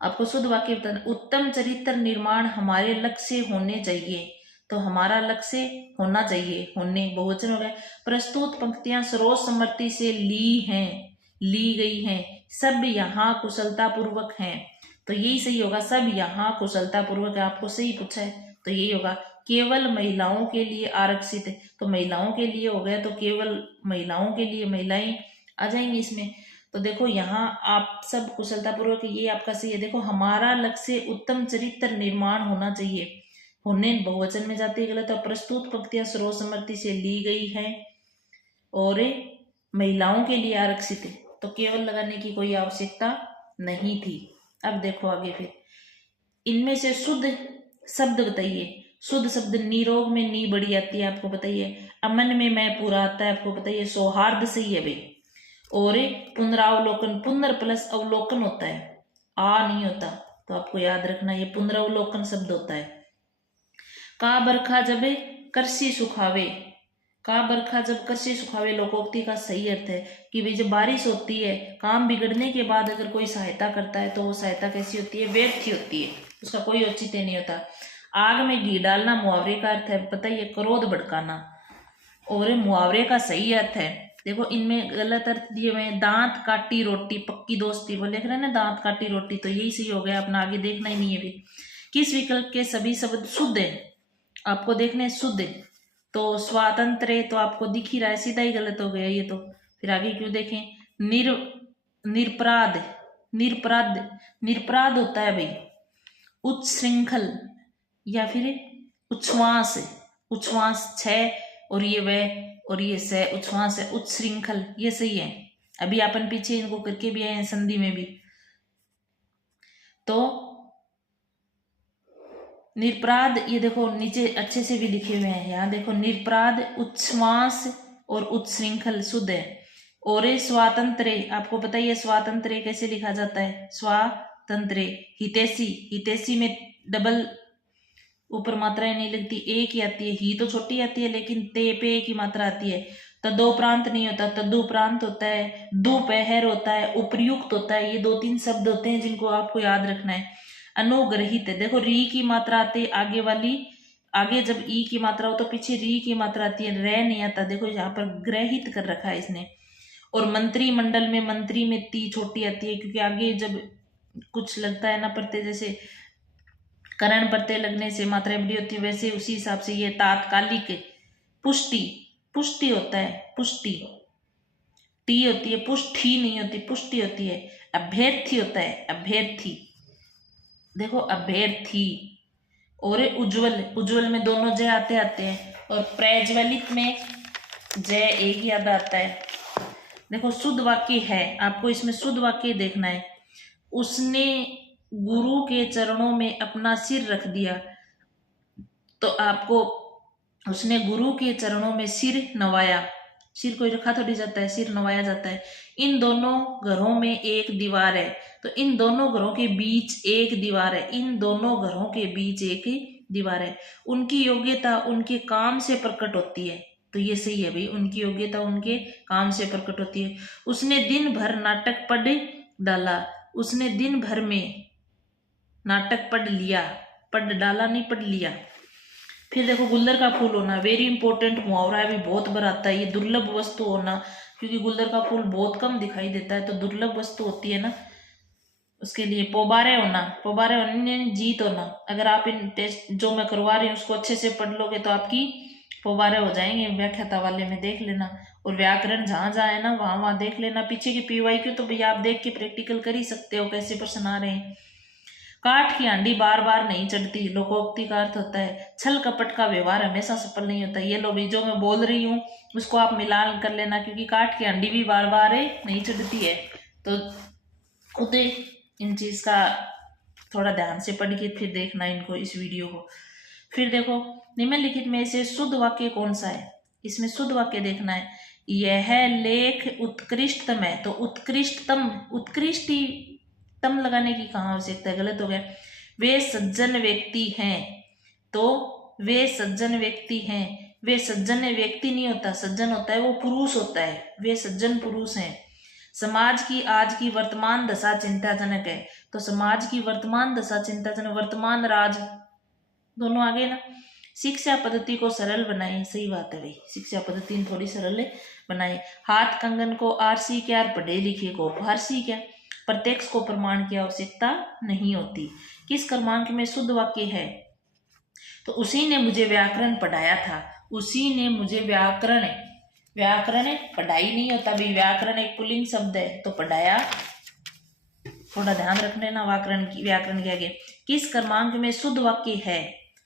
आपको शुद्ध वाक्य बताना। उत्तम चरित्र निर्माण हमारे लक्ष्य होने चाहिए, तो हमारा लक्ष्य होना चाहिए, होने बहुवचन हो गया। प्रस्तुत पंक्तियां स्रोत समृद्धि से ली हैं, ली गई हैं, सब यहाँ कुशलता पूर्वक हैं, तो यही सही होगा। सब यहाँ कुशलता पूर्वक है, आपको सही पूछा है तो यही होगा। केवल महिलाओं के लिए आरक्षित है, तो महिलाओं के लिए हो गया, तो केवल महिलाओं के लिए, महिलाएं आ जाएंगी इसमें। तो देखो यहाँ आप सब कुशलता पूर्वक, ये आपका सही है। देखो हमारा लक्ष्य उत्तम चरित्र निर्माण होना चाहिए, होने बहुवचन में जाती है गलत। और प्रस्तुत पंक्तियां स्रोत समृद्धि से ली गई है और महिलाओं के लिए आरक्षित है, तो केवल लगाने की कोई आवश्यकता नहीं थी। अब देखो आगे फिर इनमें से शुद्ध शब्द बताइए। शुद्ध शब्द निरोग में नी बड़ी आती है, आपको बताइए। अमन में मैं पूरा आता है, आपको बताइए। सौहार्द सही है भाई। और पुनरावलोकन, पुनर प्लस अवलोकन होता है, आ नहीं होता, तो आपको याद रखना ये पुनरावलोकन शब्द होता है। का बरखा जब करसी सुखावे, का बरखा जब करसे सुखावे लोकोक्ति का सही अर्थ है कि भाई जब बारिश होती है, काम बिगड़ने के बाद अगर कोई सहायता करता है तो वो सहायता कैसी होती है? व्यर्थ ही होती है, उसका कोई औचित्य नहीं होता। आग में घी डालना मुहावरे का अर्थ है, पता है, क्रोध भड़काना। और मुहावरे का सही अर्थ है, देखो इनमें गलत अर्थ दिए हुए हैं। दांत काटी रोटी पक्की दोस्ती, वो लिख रहे हैं ना दांत काटी रोटी, तो यही सही हो गया, अपना आगे देखना ही नहीं है फिर। किस विकल्प के सभी शब्द शुद्ध है? आपको देखने शुद्ध है, तो स्वातंत्र है, तो आपको दिख ही रहा है, सीधा ही गलत हो गया ये तो। फिर आगे क्यों देखें? निरपराध, निरपराध, निरपराध होता है भाई उच्च श्रृंखल या फिर उच्छ्वास, उच्छ्वास छ और ये वह और ये स, उच्छ्वास है, उच्च श्रृंखल, ये सही है। अभी अपन पीछे इनको करके भी आए हैं संधि में भी। तो निरपराध, ये देखो नीचे अच्छे से भी लिखे हुए हैं, यहाँ देखो निरपराध, उच्छ्वास और उच्छृंखल शुद्ध है। और स्वातंत्र, आपको पता ही है स्वातंत्र कैसे लिखा जाता है? स्वातंत्र। हितैषी, हितैषी में डबल ऊपर मात्राएं नहीं लगती, एक ही आती है, ही तो छोटी आती है लेकिन ते पे एक ही मात्रा आती है। तदोपरांत नहीं होता, तदुपरांत होता है, दोपहर होता है, उपयुक्त होता है, ये 2-3 शब्द होते हैं जिनको आपको याद रखना है। अनुग्रहित है, देखो री की मात्रा आती है आगे वाली, आगे जब ई की मात्रा हो तो पीछे री की मात्रा आती है, रे नहीं आता, देखो यहाँ पर ग्रहित कर रखा है इसने। और मंत्रिमंडल में मंत्री में ती छोटी आती है, क्योंकि आगे जब कुछ लगता है ना प्रत्यय, जैसे करण प्रत्यय लगने से मात्राएं बड़ी होती है, वैसे उसी हिसाब से ये तात्कालिक। पुष्टि, पुष्टि होता है, पुष्टि टी होती है, पुष्टि नहीं होती, पुष्टि होती है। अभ्यर्थी होता है, अभ्यर्थी, देखो अभ्यर्थी। और उज्जवल, उज्जवल में दोनों जय आते हैं, और प्रज्वलित में जय एक ही याद आता है। देखो शुद्ध वाक्य है, आपको इसमें शुद्ध वाक्य देखना है। उसने गुरु के चरणों में अपना सिर रख दिया, तो आपको उसने गुरु के चरणों में सिर नवाया, सिर कोई रखा थोड़ी जाता है, सिर नवाया जाता है। इन दोनों घरों में एक दीवार है, तो इन दोनों घरों के बीच एक दीवार है, इन दोनों घरों के बीच एक दीवार है। उनकी योग्यता उनके काम से प्रकट होती है, तो ये सही है भाई, उनकी योग्यता उनके काम से प्रकट होती है। उसने दिन भर नाटक पढ़ डाला, उसने दिन भर में नाटक पढ़ लिया, पढ़ डाला नहीं, पढ़ लिया। फिर देखो गुल्लर का फूल होना, वेरी इंपॉर्टेंट मुहावरा है, भी बहुत बार आता है ये। दुर्लभ वस्तु होना, क्योंकि गुल्लर का फूल बहुत कम दिखाई देता है, तो दुर्लभ वस्तु होती है ना, उसके लिए। पोबारे होना, पोबारे होने जीत होना। अगर आप इन टेस्ट जो मैं करवा रही हूँ उसको अच्छे से पढ़ लोगे तो आपकी पोबारे हो जाएंगे, व्याख्याता वाले में देख लेना। और व्याकरण जहाँ जहाँ है ना वहाँ वहाँ देख लेना। पीछे की PYQ तो भैया आप देख के प्रैक्टिकल कर ही सकते हो, कैसे प्रश्न आ रहे हैं। काठ की हांडी बार बार नहीं चढ़ती, लोकोक्ति का अर्थ होता है छल कपट का व्यवहार हमेशा सफल नहीं होता। ये लो भी जो मैं बोल रही हूँ उसको आप मिलान कर लेना, क्योंकि काठ की हांडी भी बार बार नहीं चढ़ती है, तो खुद इन चीज का थोड़ा ध्यान से पढ़ के फिर देखना इनको, इस वीडियो को। फिर देखो निम्नलिखित में से शुद्ध वाक्य कौन सा है, इसमें शुद्ध वाक्य देखना है। यह लेख उत्कृष्टतम है, तो उत्कृष्टतम, उत्कृष्ट तम लगाने की कहाँ आवश्यकता है, गलत हो गया। वे सज्जन व्यक्ति हैं, तो वे सज्जन व्यक्ति हैं, वे सज्जन व्यक्ति नहीं होता, सज्जन होता है वो पुरुष होता है, वे सज्जन पुरुष हैं। समाज की आज की वर्तमान दशा चिंताजनक है, तो समाज की वर्तमान दशा चिंताजनक, वर्तमान राज दोनों आगे ना। शिक्षा पद्धति को सरल बनाए, सही बात है भाई, शिक्षा पद्धति थोड़ी सरल बनाए। हाथ कंगन को आरसी क्या, पढ़े लिखे को फारसी क्या। प्रत्यक्ष को प्रमाण की आवश्यकता नहीं होती। किस क्रमांक में शुद्ध वाक्य है, तो उसी ने मुझे व्याकरण पढ़ाया था, उसी ने मुझे व्याकरण, व्याकरण पढ़ाई नहीं होता भाई, व्याकरण एक पुल्लिंग शब्द है, तो पढ़ाया, थोड़ा ध्यान रखने ना व्याकरण की, व्याकरण के आगे। किस क्रमांक में शुद्ध वाक्य है,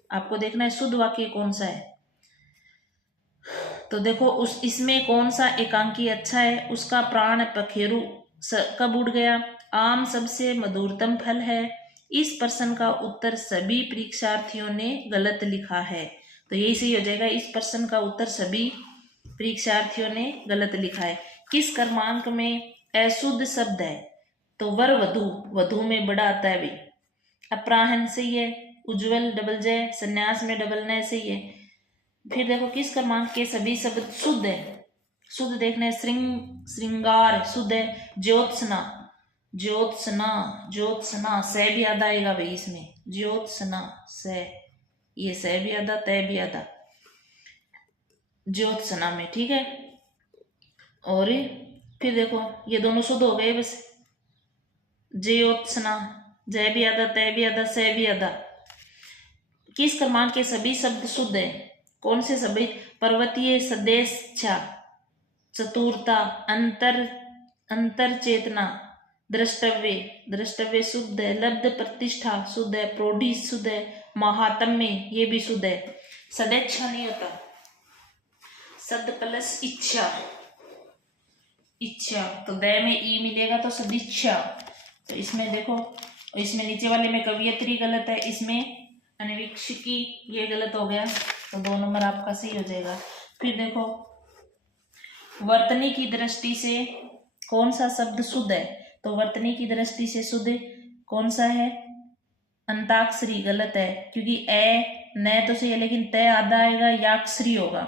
आपको देखना है शुद्ध वाक्य कौन सा है। तो देखो उस इसमें कौन सा एकांकी अच्छा है, उसका प्राण पखेरु कब उड़ गया, आम सबसे मधुरतम फल है। इस प्रश्न का उत्तर सभी परीक्षार्थियों ने गलत लिखा है, तो यही सही हो जाएगा। इस प्रश्न का उत्तर सभी परीक्षार्थियों ने गलत लिखा है। किस क्रमांक में अशुद्ध शब्द है, तो वर वधु, वधु में बड़ा आता है भाई। अपराहन सही है, उज्जवल डबल जय, संन्यास में डबल न सही है। फिर देखो किस क्रमांक के सभी शब्द शुद्ध है, शुद्ध देखने श्रृंगार शुद्ध है, ज्योत्सना ज्योत्सना ज्योत्सना से भी आधा आएगा भाई इसमें, ज्योत्सना से, ये से भी आधा तय भी आधा ज्योत्सना में, ठीक है। और फिर देखो ये दोनों शुद्ध हो गए बस, ज्योत्सना जय भी आधा तय भी आधा से भी आधा। किस क्रमांक के सभी शब्द शुद्ध है, कौन से सभी, पर्वतीय, सदेशा, चतुरता, अंतर चेतना, द्रष्टव्य द्रष्टव्य शुद्ध है, लब्ध प्रतिष्ठा शुद्ध है, प्रौढ़ी शुद्ध है, महात्म्य ये भी शुद्ध है। सदेच्छा नहीं होता, सद प्लस इच्छा, इच्छा तो दय में ई मिलेगा तो सदिच्छा। तो इसमें देखो, इसमें नीचे वाले में कवियत्री गलत है, इसमें अनवीक्षिकी ये गलत हो गया, तो 2 नंबर आपका सही हो जाएगा। फिर देखो वर्तनी की दृष्टि से कौन सा शब्द शुद्ध है, तो वर्तनी की दृष्टि से शुद्ध कौन सा है, अंताक्षरी गलत है, क्योंकि ए न तो सही है लेकिन तय आधा आएगा, याक्षरी होगा।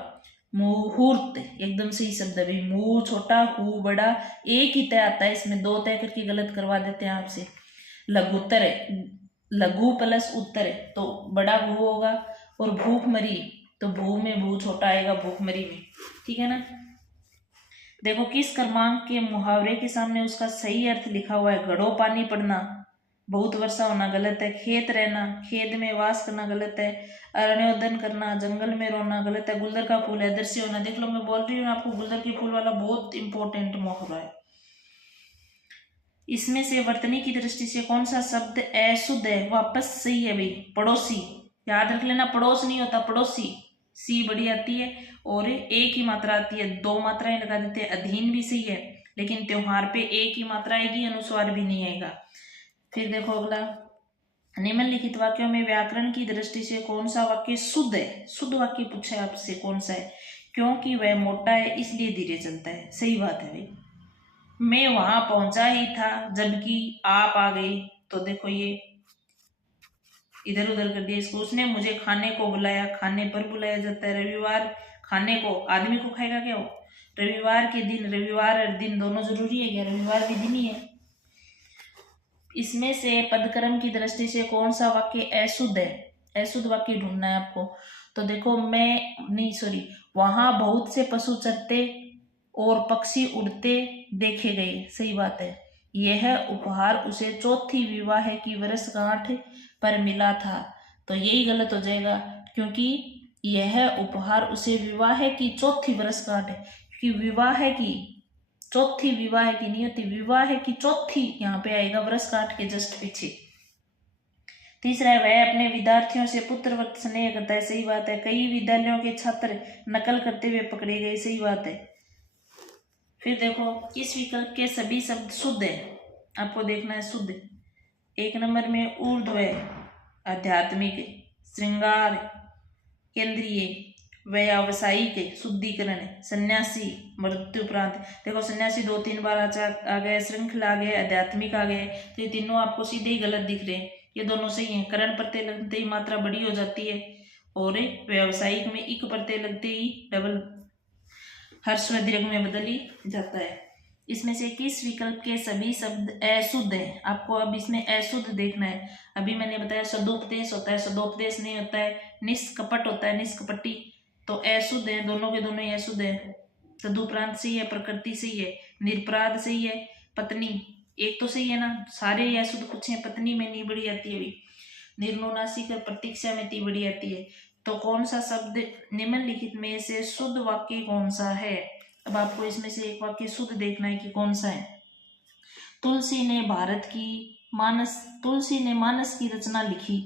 मुहूर्त एकदम सही शब्द है भाई, मुंह छोटा हु बड़ा, एक ही तय आता है, इसमें 2 तय करके गलत करवा देते हैं आपसे। लघुत्तर है, लघु प्लस उत्तर है तो बड़ा भू होगा, और भूखमरी तो भू में भू छोटा आएगा भूखमरी में, ठीक है ना। देखो किस क्रमांक के मुहावरे के सामने उसका सही अर्थ लिखा हुआ है, घड़ों पानी पड़ना, बहुत वर्षा होना गलत है, खेत रहना, खेत में वास करना गलत है, अरण्योदन करना, जंगल में रोना गलत है, गुलदर का फूल है दृश्य होना। देख लो मैं बोल रही हूँ आपको, गुलदर के फूल वाला बहुत इंपॉर्टेंट मुहावरा है। इसमें से वर्तनी की दृष्टि से कौन सा शब्द अशुद्ध है, वापस सही है भाई, पड़ोसी, याद रख लेना, पड़ोस नहीं होता पड़ोसी, सी बड़ी आती है और एक ही मात्रा आती है, 2 मात्राएं लगा देते हैं। अधीन भी सही है लेकिन त्योहार पे एक ही मात्रा आएगी, अनुस्वार भी नहीं आएगा। फिर देखो अगला, निम्नलिखित वाक्यों में व्याकरण की दृष्टि से कौन सा वाक्य शुद्ध है, शुद्ध वाक्य पूछा है आपसे कौन सा है, क्योंकि वह मोटा है इसलिए धीरे चलता है, सही बात है भाई। मैं वहां पहुंचा ही था जबकि आप आ गए, तो देखो ये इधर उधर कर दिया इसको। उसने मुझे खाने को बुलाया, खाने पर बुलाया जाता है। रविवार खाने को, आदमी को खाएगा क्या वो, रविवार के दिन, रविवार और दिन दोनों जरूरी है क्या, रविवार भी दिन ही है। इसमें से पदक्रम की दृष्टि से कौन सा वाक्य अशुद्ध है, अशुद्ध वाक्य ढूंढना है आपको। तो देखो वहां बहुत से पशु चरते और पक्षी उड़ते देखे गए, सही बात है। यह उपहार उसे चौथी विवाह की वर्षगांठ पर मिला था, तो यही गलत हो जाएगा, क्योंकि यह उपहार उसे विवाह की चौथी वर्षगांठ है, क्योंकि विवाह की चौथी, विवाह की नहीं होती, विवाह की चौथी यहाँ पे आएगा वर्षगांठ के जस्ट पीछे। तीसरा है, वह अपने विद्यार्थियों से पुत्रवत स्नेह करता है, सही बात है। कई विद्यालयों के छात्र नकल करते हुए पकड़े गए, सही बात है। फिर देखो इस विकल्प के सभी शब्द शुद्ध है, आपको देखना है शुद्ध। 1 नंबर में ऊर्ध्व है, आध्यात्मिक, श्रृंगार, केंद्रीय, व्यावसायिक, शुद्धिकरण, सन्यासी, मृत्युपरांत। देखो सन्यासी 2-3 बार आ गए, श्रृंखला आ गए, आध्यात्मिक आ गए, तो ये तीनों आपको सीधे ही गलत दिख रहे हैं, ये दोनों सही हैं। करण प्रत्यय लगते ही मात्रा बड़ी हो जाती है, और व्यावसायिक में इक प्रत्यय लगते ही डबल हर्ष व दीर्घ में बदल ही जाता है। इसमें से किस विकल्प के सभी शब्द अशुद्ध है, आपको अब इसमें अशुद्ध देखना है। अभी मैंने बताया सदुपदेश होता है, सदोपदेश नहीं होता है, निष्कपट होता है, निष्कपटी, तो अशुद्ध है, दोनों के दोनों ही अशुद्ध है। तदुपरांत सही है, प्रकृति सही है, निरपराध सही है, पत्नी एक तो सही है ना, सारे ही अशुद्ध पूछे हैं, पत्नी में नहीं बड़ी आती है, अभी निर्नुनासिक और प्रतीक्षा में ती बड़ी आती है। तो कौन सा शब्द निम्नलिखित में से शुद्ध वाक्य कौन सा है, अब आपको इसमें से एक वाक्य शुद्ध देखना है कि कौन सा है। तुलसी ने मानस की रचना लिखी,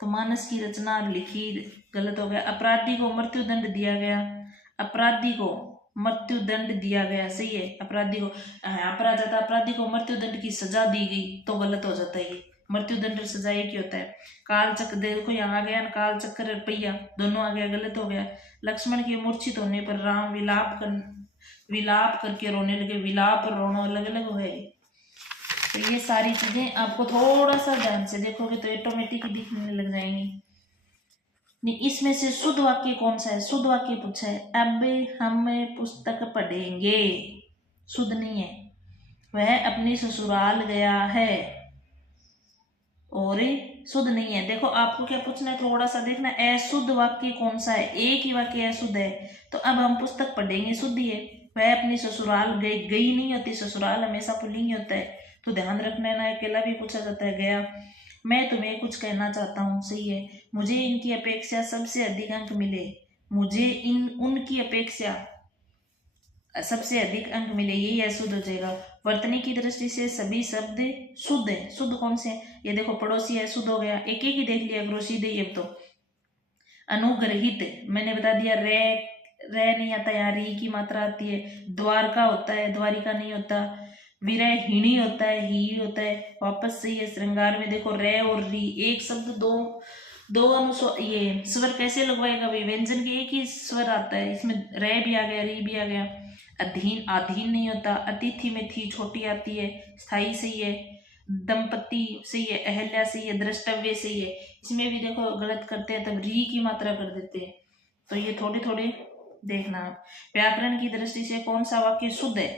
तो मानस की रचना लिखी गलत हो गया। अपराधी को मृत्युदंड दिया गया, अपराधी को मृत्युदंड दिया गया, सही है। अपराधी को अपराध जाता, अपराधी को मृत्युदंड की सजा दी गई, तो गलत हो जाता है ये, मृत्युदंड और सजा एक ही होता है। काल चक्र देखो यहाँ आ गया, काल चक्र रुपया दोनों आ गया, गलत हो गया। लक्ष्मण के मूर्छित होने पर राम विलाप करके रोने लगे, विलाप और रोना अलग अलग हो गए। तो ये सारी चीजें आपको थोड़ा सा ध्यान से देखोगे तो ऑटोमेटिक दिखने लग जाएंगी। नहीं, इसमें से शुद्ध वाक्य कौन सा है? शुद्ध वाक्य पूछा है। अब हम पुस्तक पढ़ेंगे, शुद्ध नहीं है। वह अपनी ससुराल गया है, और शुद्ध नहीं है। देखो आपको क्या पूछना है, थोड़ा सा देखना, अशुद्ध वाक्य कौन सा है? एक ही वाक्य अशुद्ध है, तो अब हम पुस्तक पढ़ेंगे शुद्ध ही है। वह अपनी ससुराल गई नहीं होती, ससुराल हमेशा पुल्लिंग होता है, तो ध्यान रखना ना, अकेला भी पूछा जाता है गया। मैं तुम्हें कुछ कहना चाहता हूँ, सही है। मुझे इनकी अपेक्षा सबसे अधिक अंक मिले, मुझे उनकी अपेक्षा सबसे अधिक अंक मिले, यही अशुद्ध हो जाएगा। वर्तनी की दृष्टि से सभी शब्द शुद्ध है। शुद्ध कौन से हैं? ये देखो, पड़ोसी है, शुद्ध हो गया, एक एक ही देख लिया करो सीधे ही। अब तो अनुग्रहित मैंने बता दिया, रे नहीं आता, यहाँ री की मात्रा आती है। द्वारका होता है, द्वारिका नहीं होता। विरहिणी होता है, ही होता है, वापस सही है। श्रृंगार में देखो, रे और री एक शब्द दो अनुस्वार, ये स्वर कैसे लगवाएगा भाई? व्यंजन के एक ही स्वर आता है, इसमें रे भी आ गया, री भी आ गया। अधीन आधीन नहीं होता। अतिथि में थी छोटी आती है, स्थाई सही है। दंपति सही है, अहल्या सही है, द्रष्टव्य सही है। इसमें भी देखो गलत करते हैं, तब री की मात्रा कर देते हैं, तो ये थोड़े थोड़े देखना। व्याकरण की दृष्टि से कौन सा वाक्य शुद्ध है?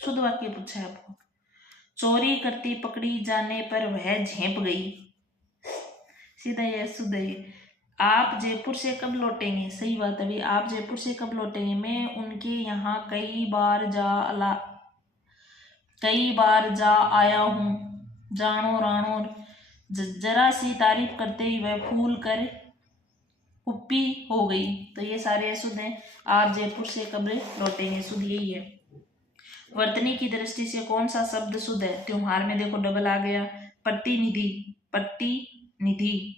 शुद्ध वाक्य पूछा है आपको। चोरी करती पकड़ी जाने पर वह झेप गई, सीधा ये शुद्ध है। आप जयपुर से कब लौटेंगे? सही बात है भाई, आप जयपुर से कब लौटेंगे? मैं उनके यहाँ कई बार जा आया हूँ। जानो राणो, जरा सी तारीफ करते ही वह फूल कर कुप्पी हो गई, तो ये सारे अशुद्ध हैं। आप जयपुर से कब लौटेंगे, शुद्ध यही है। वर्तनी की दृष्टि से कौन सा शब्द शुद्ध है? त्योहार में देखो डबल आ गया। प्रतिनिधि, प्रतिनिधि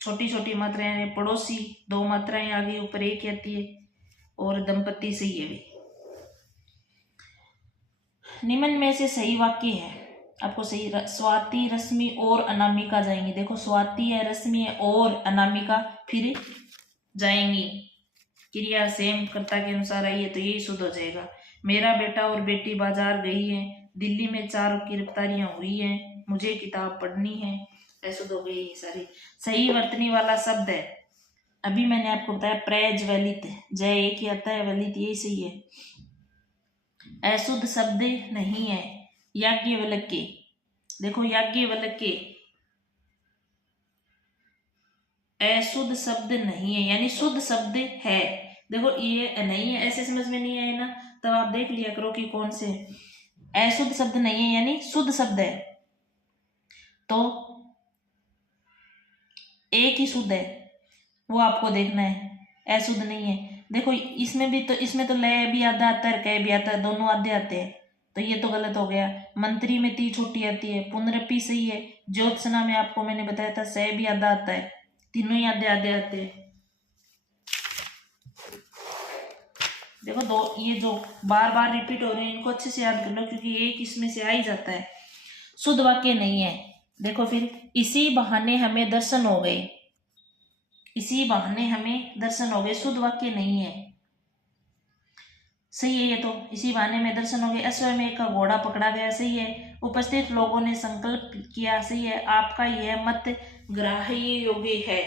छोटी छोटी मात्राएं हैं। पड़ोसी दो मात्राएं आ गई, ऊपर एक आती है। और दंपति सही है भी। निम्न में से सही वाक्य है आपको सही। स्वाति, रश्मि और अनामिका जाएंगी। देखो, स्वाति है, रश्मि है और अनामिका फिर जाएंगी। क्रिया सेम कर्ता के अनुसार आई है, तो यही शुद्ध हो जाएगा। मेरा बेटा और बेटी बाजार गई है। दिल्ली में 4 गिरफ्तारियां हुई हैं। मुझे किताब पढ़नी है, ऐसे हो गई सारी। सही वर्तनी वाला शब्द है, अभी मैंने आपको बताया, प्रैज वलित, जय एक ही आता है, वलित यही सही है। अशुद्ध शब्द नहीं है। याज्ञवल्क्य, देखो याज्ञवल्क्य अशुद्ध शब्द नहीं है, यानी शुद्ध शब्द है। देखो ये नहीं है, ऐसे समझ में नहीं आए ना, तब आप देख लिया करो कि कौन से अशुद्ध शब्द नहीं है, यानी शुद्ध शब्द है, तो एक ही शुद्ध है, वो आपको देखना है, अशुद्ध नहीं है। देखो इसमें तो लय भी आधा आता है, कह भी आता है, दोनों आधे आते हैं, तो ये तो गलत हो गया। मंत्री में ती छोटी आती है, पुनरपि सही है। ज्योत्सना में आपको मैंने बताया था, सह भी आधा आता है, तीनों ही आधे आधे आते हैं। देखो दो ये जो बार बार रिपीट हो रहे हैं, इनको अच्छे से याद कर लो, क्योंकि एक इसमें से आ ही जाता है। शुद्ध वाक्य नहीं है। देखो फिर, इसी बहाने हमें दर्शन हो गए, इसी बहाने हमें दर्शन हो गए, शुद्ध वाक्य नहीं है, सही है ये तो। इसी बहाने में दर्शन हो गए। अश्वमेध का घोड़ा पकड़ा गया, सही है। उपस्थित लोगों ने संकल्प किया, सही है। आपका यह मत ग्राह्य योग्य है।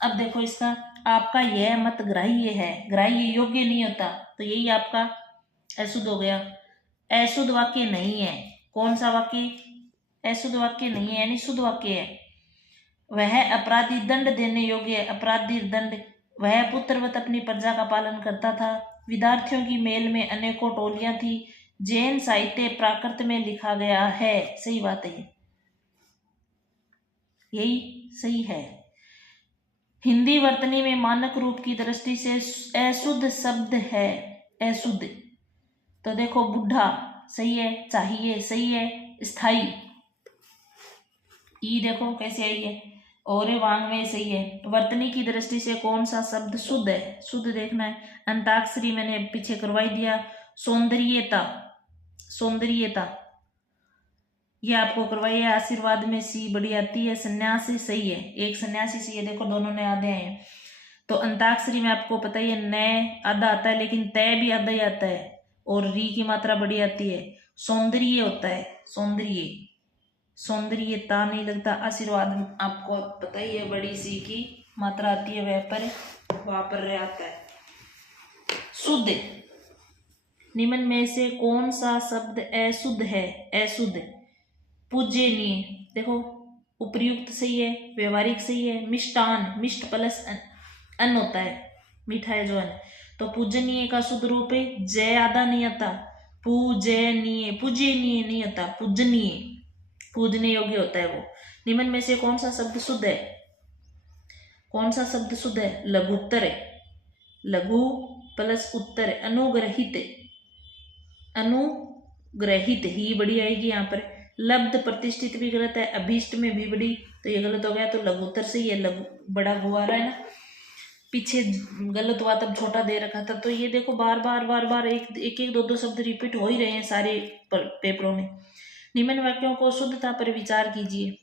अब देखो इसका, आपका यह मत ग्राह्य है, ग्राह्य योग्य नहीं होता, तो यही आपका अशुद्ध हो गया। अशुद्ध वाक्य नहीं है। कौन सा वाक्य अशुद्ध वाक्य नहीं है, यानी शुद्ध वाक्य है। वह अपराधी दंड देने योग्य है, अपराधी दंड। वह पुत्रवत अपनी प्रजा का पालन करता था। विद्यार्थियों की मेल में अनेकों टोलियां थी। जैन साहित्य प्राकृत में लिखा गया है, सही बात है, यही सही है। हिंदी वर्तनी में मानक रूप की दृष्टि से अशुद्ध शब्द है, अशुद्ध। तो देखो, बुढ़ा सही है, चाहिए सही है, स्थाई ई देखो कैसे आई है, और वांग में सही है। वर्तनी की दृष्टि से कौन सा शब्द शुद्ध है, शुद्ध देखना है। अंताक्षरी मैंने पीछे करवाई दिया। सौंदर्यता, सौंदर्यता ये आपको करवाई है। आशीर्वाद में सी बड़ी आती है। सन्यासी सही है, एक सन्यासी सही है, देखो दोनों ने आधे हैं। तो अंताक्षरी में आपको पता ही है, नए आधा आता है, लेकिन तय भी आधा ही आता है, और री की मात्रा बड़ी आती है। सौंदर्य होता है, सौंदर्य, सौंदर्यता नहीं लगता, आशीर्वाद आपको पता ही है, बड़ी सी की मात्रा आती है वह पर, वहां पर रह आता है। शुद्ध, निम्न में से कौन सा शब्द अशुद्ध है? अशुद्ध, पूज्यनीय, देखो उपयुक्त सही है, व्यवहारिक सही है, मिष्टान, मिष्ट प्लस अन्न होता है, मीठा है जो अन्न, तो पूजनीय का शुद्ध रूप है जय, आधा नहीं आता, पूजनीय, पूजनीय नहीं आता, पूजनीय, पूजने योग्य होता है वो। निम्न में से कौन सा शब्द शुद्ध है? कौन सा शब्द शुद्ध है? लघुत्तर है, लघु प्लस उत्तर, अनुग्रहित, अनुग्रहित ही बड़ी आएगी यहाँ पर। लब्ध प्रतिष्ठित भी गलत है, अभीष्ट में भी बड़ी, तो ये गलत हो गया, तो लघुत्तर से ये लघु बड़ा हुआ रहा है ना, पीछे गलत हुआ तब छोटा दे रखा था। तो ये देखो बार बार एक दो शब्द रिपीट हो ही रहे हैं सारे पेपरों में। निम्न वाक्यों को शुद्धता पर विचार कीजिए।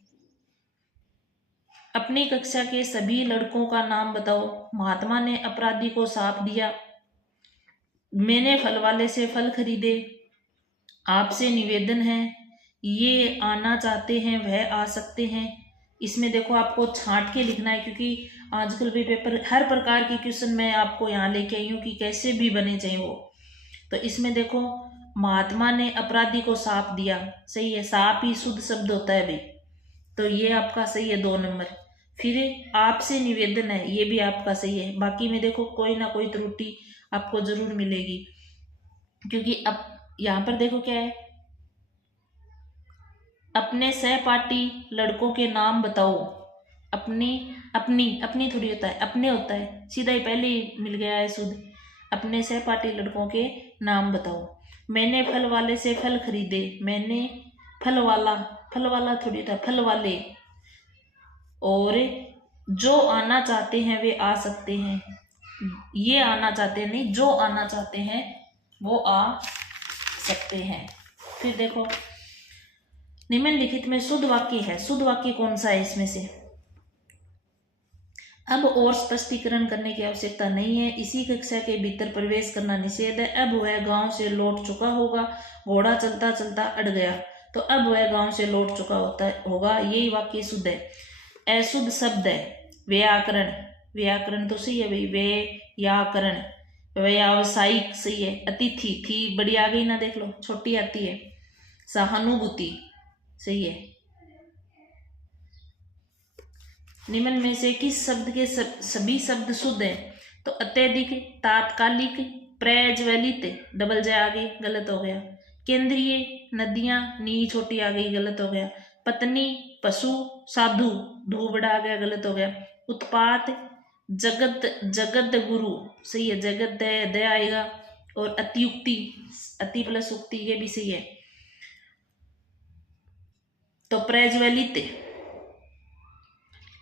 अपनी कक्षा के सभी लड़कों का नाम बताओ। महात्मा ने अपराधी को शाप दिया। मैंने फल वाले से फल खरीदे। आपसे निवेदन है, ये आना चाहते हैं वह आ सकते हैं। इसमें देखो आपको छांट के लिखना है, क्योंकि आजकल भी पेपर हर प्रकार के क्वेश्चन मैं आपको यहाँ लेके आई हूँ कि कैसे भी बने चाहिए वो। तो इसमें देखो महात्मा ने अपराधी को शाप दिया, सही है, शाप ही शुद्ध शब्द होता है भाई, तो ये आपका सही है 2 नंबर। फिर आपसे निवेदन है, ये भी आपका सही है। बाकी में देखो कोई ना कोई त्रुटि आपको जरूर मिलेगी, क्योंकि अब यहाँ पर देखो क्या है, अपने सहपाठी लड़कों के नाम बताओ। अपनी थोड़ी होता है, अपने होता है, सीधा ही पहले ही मिल गया है शुद्ध। अपने सहपाठी लड़कों के नाम बताओ। मैंने फल वाले से फल खरीदे। मैंने फल वाला थोड़ी होता है, फल वाले। और जो आना चाहते हैं वे आ सकते हैं। ये आना चाहते हैं नहीं, जो आना चाहते हैं वो आ सकते हैं। फिर देखो निम्नलिखित में शुद्ध वाक्य है। शुद्ध वाक्य कौन सा है इसमें से? अब और स्पष्टीकरण करने की आवश्यकता नहीं है। इसी कक्षा के भीतर प्रवेश करना निषेध है। अब वह गांव से लौट चुका होगा। घोड़ा चलता चलता अड़ गया, तो अब वह गांव से लौट चुका होगा। यही वाक्य शुद्ध है। अशुद्ध शब्द है व्याकरण। व्याकरण तो सही है भाई, व्याकरण। व्यावसायिक सही है। अतिथि, थी बड़ी आ गई ना, देख लो छोटी आती है। सहानुभूति सही है। निम्न में से किस शब्द के सभी शब्द शुद्ध हैं? तो अत्यधिक, तात्कालिक, प्रज्वलित, डबल जय आ गई, गलत हो गया। केंद्रीय, नदियां, नी छोटी आ गई, गलत हो गया। पत्नी, पशु, साधु, धू बड़ा आ गया, गलत हो गया। उत्पात, जगत गुरु सही है, जगत दय आएगा। और अतियुक्ति, अति प्लस उक्ति, ये भी सही है। तो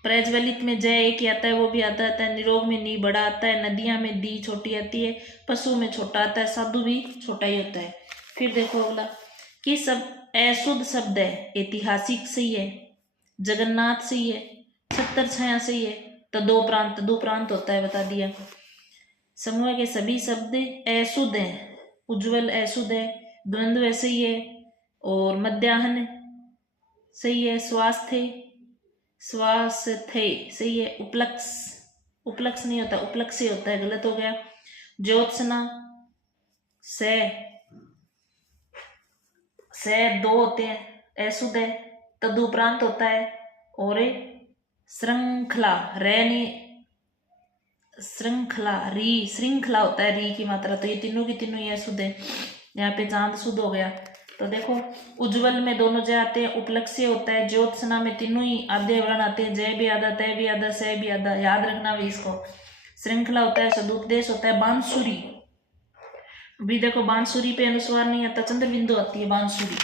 प्रज्वलित में जय एक ही आता है, वो भी आता है। निरोग में नी बड़ा आता है। नदियां में दी छोटी आती है। पशु में छोटा आता है। साधु भी छोटा ही होता है। फिर देखो अगला, कि सब अशुद्ध शब्द है। ऐतिहासिक सही है। जगन्नाथ सही है। छत्र छाया सही है। तदो प्रांत होता है, बता दिया। समूह के सभी शब्द अशुद्ध है। उज्जवल अशुद्ध है। द्वंद्व सही है। और मध्याह्न सही है। स्वास्थ्य सही है। उपलक्ष नहीं होता, उपलक्ष से होता है, गलत हो गया। ज्योत्सना से 2 होते हैं, अशुद्ध है। तदुपरांत होता है। और श्रृंखला, श्रृंखला होता है, री की मात्रा। तो ये तीनों की तीनों ही अशुद्ध है। यहाँ पे चांद शुद्ध हो गया। तो देखो उज्जवल में दोनों जय आते हैं। उपलक्ष्य होता है। ज्योत्सना में तीनों ही आधे वर्ण आते हैं। जय भी आधा, तय भी आधा, सह भी आधा, याद रखना भी इसको। श्रृंखला होता है। सदुपदेश होता है। बांसुरी भी देखो, बांसुरी पे अनुस्वार नहीं आता, चंद्र बिंदु आती है बांसुरी।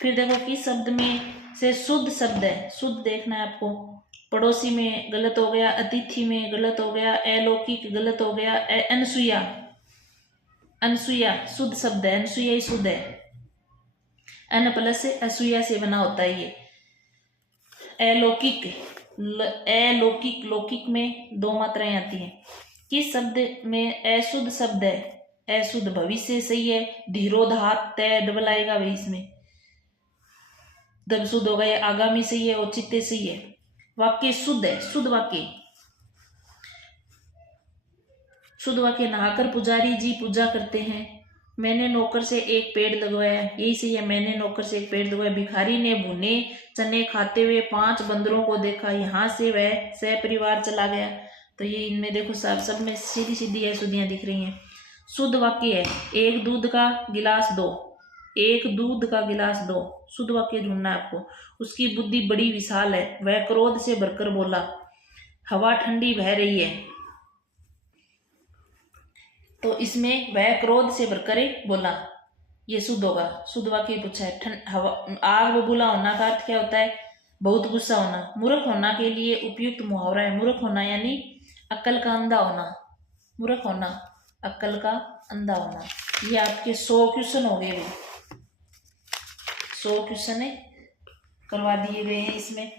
फिर देखो किस शब्द में से शुद्ध शब्द है। शुद्ध देखना है आपको। पड़ोसी में गलत हो गया। अतिथि में गलत हो गया। अलौकिक गलत हो गया। अनसुया शुद्ध शब्द है। अनसुया ही शुद्ध है। अन प्लस से असूया से बना होता है ये। अलौकिक, लौकिक में 2 मात्राएं आती हैं। किस शब्द में अशुद्ध शब्द है? अशुद्ध भविष्य सही है। धीरोधात, तय डबल आएगा भाई इसमें। तब शुद्ध होगा। ये आगामी सही है, औचित्य सही है, वाक्य शुद्ध है, शुद्ध वाक्य। शुद्ध वाक्य, नहाकर पुजारी जी पूजा करते हैं। मैंने नौकर से एक पेड़ लगवाया, यही सही है, मैंने नौकर से एक पेड़ लगवाया। भिखारी ने भुने चने खाते हुए 5 बंदरों को देखा, यहाँ से वह सपरिवार चला गया। तो ये इनमें देखो सब में सीधी सीधी अशुद्धियां दिख रही हैं। शुद्ध वाक्य है, एक दूध का गिलास दो, एक दूध का गिलास दो, शुद्ध वाक्य ढूंढना है आपको। उसकी बुद्धि बड़ी विशाल है, वह क्रोध से भरकर बोला। हवा ठंडी बह रही है, तो इसमें वह क्रोध से भरकर बोला, ये शुद्ध होगा। शुद्ध वाक्य पूछा है। हवा आग बबूला होना का अर्थ क्या होता है? बहुत गुस्सा होना। मूर्ख होना के लिए उपयुक्त मुहावरा है। मूर्ख होना यानी अक्ल का अंधा होना, मूर्ख होना अक्ल का अंधा होना। ये आपके 100 क्वेश्चन हो गए, 100 क्वेश्चन करवा दिए गए हैं इसमें।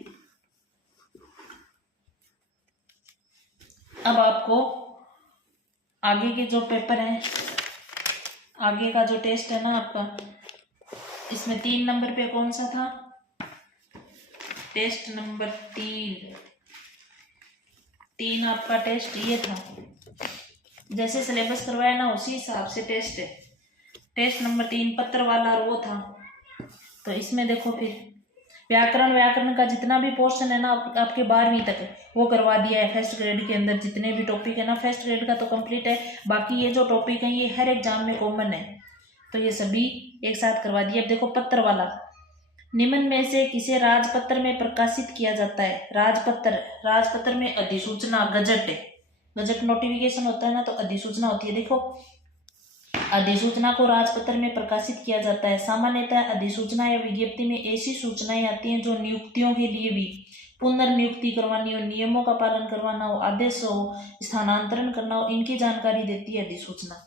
अब आपको आगे के जो पेपर हैं, आगे का जो टेस्ट है ना आपका, इसमें 3 नंबर पे कौन सा था? टेस्ट नंबर 3 आपका टेस्ट ये था। जैसे सिलेबस करवाया ना उसी हिसाब से टेस्ट है। टेस्ट नंबर 3 पत्र वाला और वो था। तो इसमें देखो फिर व्याकरण का जितना भी पोर्शन है ना आपके 12वीं तक वो करवा दिया है। फर्स्ट ग्रेड के अंदर जितने भी टॉपिक है ना, फर्स्ट ग्रेड का तो कंप्लीट है, बाकी ये जो टॉपिक है ये हर एग्जाम में कॉमन है, तो ये सभी एक साथ करवा दिए। अब देखो पत्र वाला, निम्न में से किसे राजपत्र में प्रकाशित किया जाता है? राजपत्र में अधिसूचना, गजट नोटिफिकेशन होता है ना, तो अधिसूचना होती है। देखो अधिसूचना को राजपत्र में प्रकाशित किया जाता है। सामान्यतः अधिसूचना या विज्ञप्ति में ऐसी सूचनाएं आती हैं जो नियुक्तियों के लिए भी, पुनर्नियुक्ति करवानी हो, नियमों का पालन करवाना हो, आदेश हो, स्थानांतरण करना हो, इनकी जानकारी देती है अधिसूचना।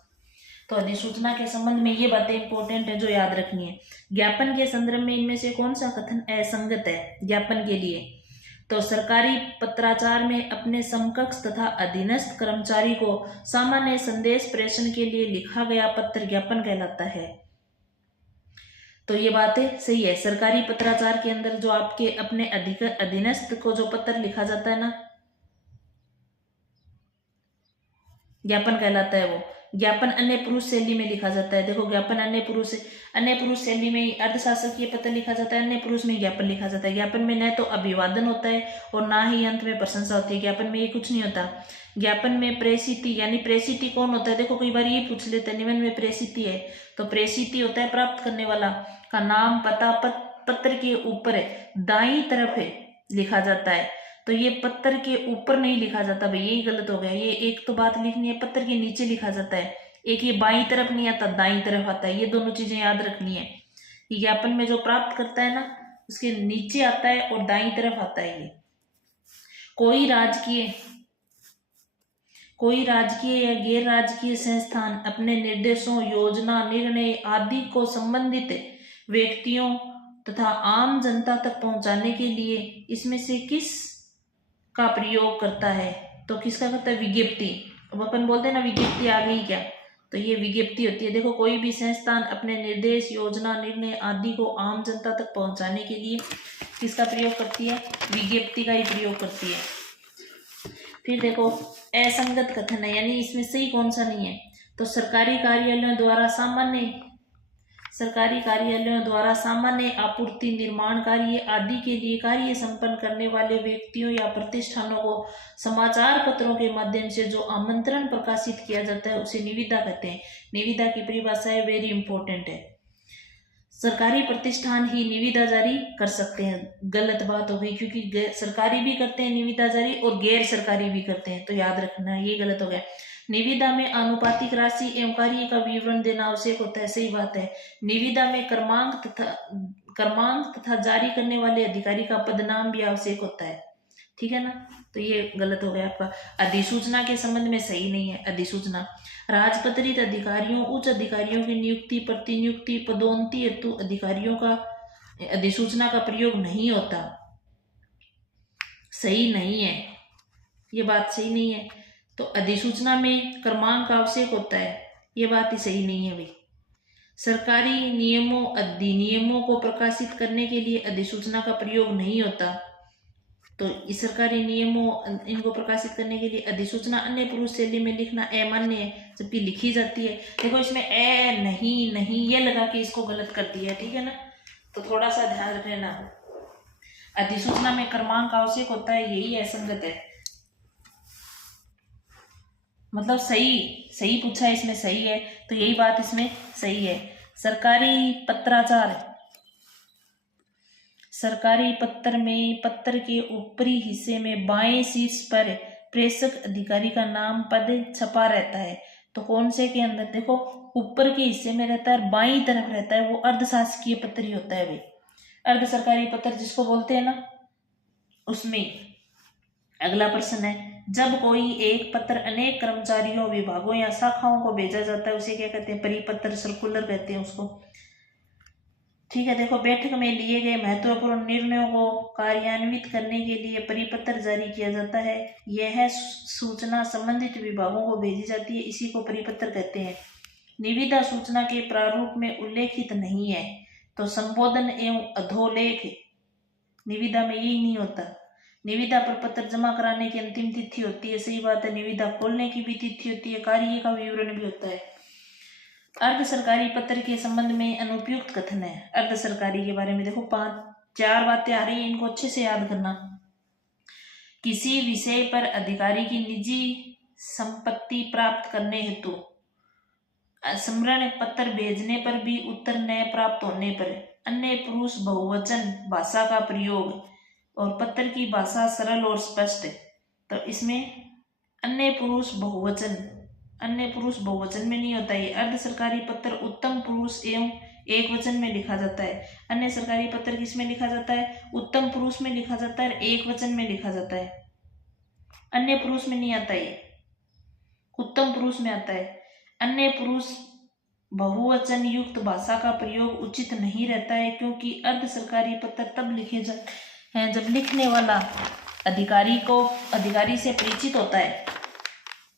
तो अधिसूचना के संबंध में ये बातें इंपॉर्टेंट है जो याद रखनी है। ज्ञापन के संदर्भ में इनमें से कौन सा कथन असंगत है ज्ञापन के लिए? तो सरकारी पत्राचार में अपने समकक्ष तथा अधीनस्थ कर्मचारी को सामान्य संदेश प्रेषण के लिए लिखा गया पत्र ज्ञापन कहलाता है। तो ये बातें सही है। सरकारी पत्राचार के अंदर जो आपके अपने अधीनस्थ को जो पत्र लिखा जाता है ना, ज्ञापन कहलाता है वो। ज्ञापन अन्य पुरुष शैली में लिखा जाता है। देखो ज्ञापन अन्य पुरुष शैली में अर्धशासकीय पत्र लिखा जाता है, अन्य पुरुष में ज्ञापन लिखा जाता है। ज्ञापन में न तो अभिवादन होता है और ना ही अंत में प्रशंसा होती है। ज्ञापन में ये कुछ नहीं होता। ज्ञापन में प्रेषिति, यानी प्रेषिति कौन होता है? देखो कई बार ये पूछ लेते हैं निम्न में प्रेषिति है, तो प्रेषिति होता है प्राप्त करने वाला का नाम पता पत्र के ऊपर दाईं तरफ लिखा जाता है। तो ये पत्र के ऊपर नहीं लिखा जाता भाई, यही गलत हो गया। ये एक तो बात लिखनी है, पत्र के नीचे लिखा जाता है। एक ये बाईं तरफ नहीं आता, दाईं तरफ आता है। ये दोनों चीजें याद रखनी है। ये ज्ञापन में जो प्राप्त करता है ना उसके नीचे आता है और दाईं तरफ आता है। ये कोई राजकीय या गैर राजकीय संस्थान अपने निर्देशों, योजना, निर्णय आदि को संबंधित व्यक्तियों तथा आम जनता तक पहुंचाने के लिए इसमें से किस का प्रयोग करता है? तो किसका करता है? विज्ञप्ति। अब अपन बोलते हैं ना विज्ञप्ति आ गई क्या, तो ये विज्ञप्ति होती है। देखो कोई भी संस्थान अपने निर्देश, योजना, निर्णय आदि को आम जनता तक पहुंचाने के लिए किसका प्रयोग करती है? विज्ञप्ति का ही प्रयोग करती है। फिर देखो असंगत कथन है, यानी इसमें सही कौन सा नहीं है? तो सरकारी कार्यालयों द्वारा सामान्य आपूर्ति, निर्माण कार्य आदि के लिए कार्य संपन्न करने वाले व्यक्तियों या प्रतिष्ठानों को समाचार पत्रों के माध्यम से जो आमंत्रण प्रकाशित किया जाता है उसे निविदा कहते हैं। निविदा की परिभाषा है, वेरी इंपॉर्टेंट है। सरकारी प्रतिष्ठान ही निविदा जारी कर सकते हैं, गलत बात हो गई, क्योंकि सरकारी भी करते हैं निविदा जारी और गैर सरकारी भी करते हैं, तो याद रखना ये गलत हो गया। निविदा में आनुपातिक राशि एवं कार्य का विवरण देना आवश्यक होता है, सही बात है। निविदा में क्रमांक तथा जारी करने वाले अधिकारी का पदनाम भी आवश्यक होता है, ठीक है ना, तो ये गलत हो गया आपका। अधिसूचना के संबंध में सही नहीं है। अधिसूचना राजपत्रित अधिकारियों, उच्च अधिकारियों की नियुक्ति, प्रतिनियुक्ति, पदोन्नति हेतु अधिकारियों का अधिसूचना का प्रयोग नहीं होता, सही नहीं है, ये बात सही नहीं है। तो अधिसूचना में क्रमांक आवश्यक होता है, ये बात ही सही नहीं है भाई। सरकारी नियमों अधिनियमों को प्रकाशित करने के लिए अधिसूचना का प्रयोग नहीं होता। तो इस सरकारी नियमों इनको प्रकाशित करने के लिए अधिसूचना अन्य पुरुष शैली में लिखना अमान्य है, जबकि लिखी जाती है। देखो इसमें नहीं नहीं ये लगा के इसको गलत कर दिया, ठीक है ना, तो थोड़ा सा ध्यान रखना। अधिसूचना में क्रमांक आवश्यक होता है, यही असंगत है, मतलब सही पूछा है, इसमें सही है, तो यही बात इसमें सही है। सरकारी पत्राचार, सरकारी पत्र में पत्र के ऊपरी हिस्से में बाएं शीर्ष पर प्रेषक अधिकारी का नाम पद छपा रहता है। तो कौन से के अंदर, देखो ऊपर के हिस्से में रहता है, बाईं तरफ रहता है, वो अर्धशासकीय पत्र ही होता है भाई, अर्ध सरकारी पत्र जिसको बोलते हैं ना, उसमें। अगला प्रश्न है, जब कोई एक पत्र अनेक कर्मचारियों, विभागों या शाखाओं को भेजा जाता है उसे क्या कहते हैं? परिपत्र, सर्कुलर कहते हैं उसको, ठीक है। देखो बैठक में लिए गए महत्वपूर्ण निर्णयों को कार्यान्वित करने के लिए परिपत्र जारी किया जाता है। यह सूचना संबंधित विभागों को भेजी जाती है, इसी को परिपत्र कहते हैं। निविदा सूचना के प्रारूप में उल्लेखित नहीं है, तो संबोधन एवं अधोलेख निविदा में यही नहीं होता। निविदा पर पत्र जमा कराने की अंतिम तिथि होती है, सही बात है। निविदा खोलने की भी तिथि होती है, कार्य का विवरण भी होता है। अर्ध सरकारी पत्र के संबंध में अनुपयुक्त कथन है। अर्ध सरकारी के बारे में देखो 4 बातें आ रही है, इनको अच्छे से याद करना। किसी विषय पर अधिकारी की निजी संपत्ति प्राप्त करने हेतु स्मरण पत्र भेजने पर भी उत्तर न प्राप्त होने पर अन्य पुरुष बहुवचन भाषा का प्रयोग और पत्र की भाषा सरल और स्पष्ट। तो इसमें अन्य पुरुष बहुवचन में नहीं होता। ये अर्ध सरकारी पत्र उत्तम पुरुष एवं एक वचन में लिखा जाता है। अन्य सरकारी पत्र किस में लिखा जाता है? उत्तम पुरुष में लिखा जाता है, एक वचन में लिखा जाता है। अन्य पुरुष में नहीं आता, ये उत्तम पुरुष में आता है। अन्य पुरुष बहुवचन युक्त भाषा का प्रयोग उचित नहीं रहता है, क्योंकि अर्ध सरकारी पत्र तब लिखे जाते हैं जब लिखने वाला अधिकारी से परिचित होता है।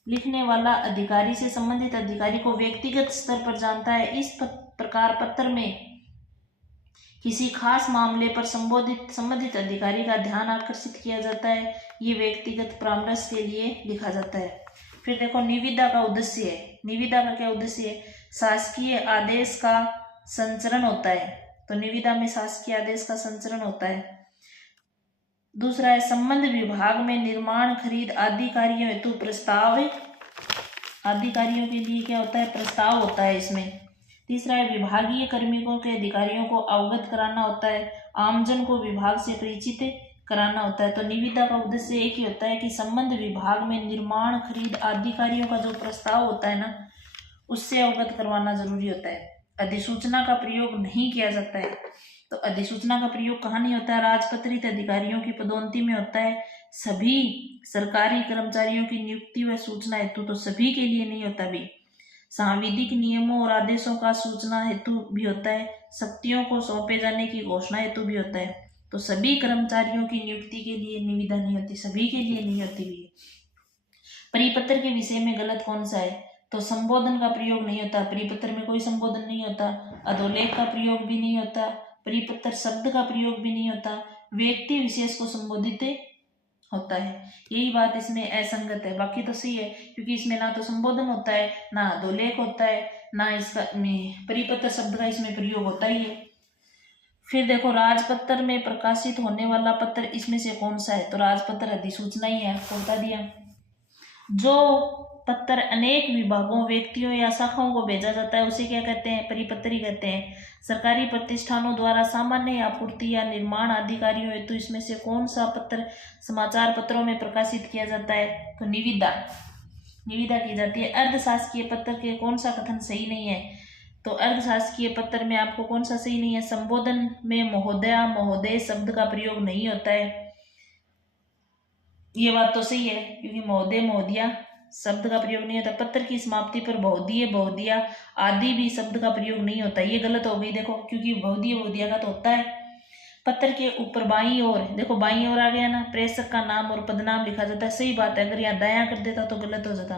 लिखने वाला अधिकारी से संबंधित अधिकारी को व्यक्तिगत स्तर पर जानता है। इस प्रकार पत्र में किसी खास मामले पर संबंधित अधिकारी का ध्यान आकर्षित किया जाता है। ये व्यक्तिगत परामर्श के लिए लिखा जाता है। फिर देखो निविदा का उद्देश्य है। निविदा का क्या उद्देश्य है? शासकीय आदेश का संचरण होता है। तो निविदा में शासकीय आदेश का संचरण होता है। दूसरा है संबंध विभाग में निर्माण, खरीद आदि कार्यों हेतु प्रस्ताव, आदि कार्यों के लिए क्या होता है? प्रस्ताव होता है इसमें। तीसरा है विभागीय कर्मियों के अधिकारियों को अवगत कराना होता है। आमजन को विभाग से परिचित कराना होता है। तो निविदा का उद्देश्य एक ही होता है कि संबंध विभाग में निर्माण, खरीद आदि कार्यों का जो प्रस्ताव होता है ना, उससे अवगत करवाना जरूरी होता है। अधिसूचना का प्रयोग नहीं किया जाता है। तो अधिसूचना का प्रयोग कहाँ नहीं होता है? राजपत्रित अधिकारियों की पदोन्नति में होता है। सभी सरकारी कर्मचारियों की नियुक्ति व सूचना हेतु तो सभी के लिए नहीं होता भी। सांविधिक नियमों और आदेशों का सूचना हेतु भी होता है। शक्तियों को सौंपे जाने की घोषणा हेतु भी होता है। तो सभी कर्मचारियों की नियुक्ति के लिए निविदा नहीं होती, सभी के लिए नहीं होती भी। परिपत्र के विषय में गलत कौन सा है? तो संबोधन का प्रयोग नहीं होता, परिपत्र में कोई संबोधन नहीं होता। अधोलेख का प्रयोग भी नहीं होता, परिपत्र शब्द का प्रयोग भी नहीं होता। व्यक्ति विशेष को संबोधित होता है। यही बात इसमें असंगत है, बाकी तो सही है, क्योंकि इसमें ना तो संबोधन होता है, ना अधोलेख होता है, ना इसका परिपत्र शब्द का इसमें प्रयोग होता ही है। फिर देखो राजपत्र में प्रकाशित होने वाला पत्र इसमें से कौन सा है? तो राजपत्र अधिसूचना ही है, आपको बता दिया। जो पत्र अनेक विभागों, व्यक्तियों या शाखाओं को भेजा जाता है उसे क्या कहते हैं? परिपत्री कहते हैं। सरकारी प्रतिष्ठानों द्वारा सामान्य आपूर्ति या निर्माण आदि कार्यों हेतु तो इसमें से कौन सा पत्र समाचार पत्रों में प्रकाशित किया जाता है? तो निविदा की जाती है। अर्धशासकीय पत्र के कौन सा कथन सही नहीं है? तो अर्धशासकीय पत्र में आपको कौन सा सही नहीं है? संबोधन में महोदया, महोदय शब्द का प्रयोग नहीं होता है। ये बात तो सही है, क्योंकि महोदय, महोदया शब्द का प्रयोग नहीं होता। पत्र की समाप्ति पर बहुधीय, बहुधिया आदि भी शब्द का प्रयोग नहीं होता। ये गलत हो गई देखो, क्योंकि बहुधीय, बहुधिया का तो होता है। पत्र के ऊपर बाईं ओर देखो, बाईं ओर आ गया ना, प्रेषक का नाम और पदनाम लिखा जाता है। सही बात है, अगर यहाँ दायां कर देता तो गलत हो जाता।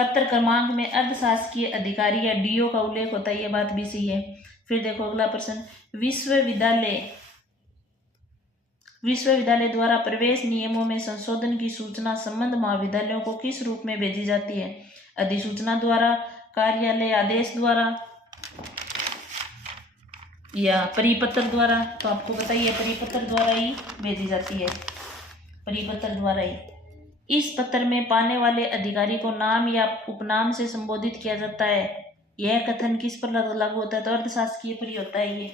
पत्र क्रमांक में अर्धशासकीय अधिकारी या डीओ का उल्लेख होता है, ये बात भी सही है। फिर देखो अगला प्रश्न, विश्वविद्यालय द्वारा प्रवेश नियमों में संशोधन की सूचना संबंध महाविद्यालयों को किस रूप में भेजी जाती है? अधिसूचना द्वारा, कार्यालय आदेश द्वारा या परिपत्र द्वारा? तो आपको बताइए परिपत्र द्वारा ही भेजी जाती है, परिपत्र द्वारा ही। इस पत्र में पाने वाले अधिकारी को नाम या उपनाम से संबोधित किया जाता है। यह कथन किस पर लागू होता है? तो अर्धशासकीय पर ही होता है ये।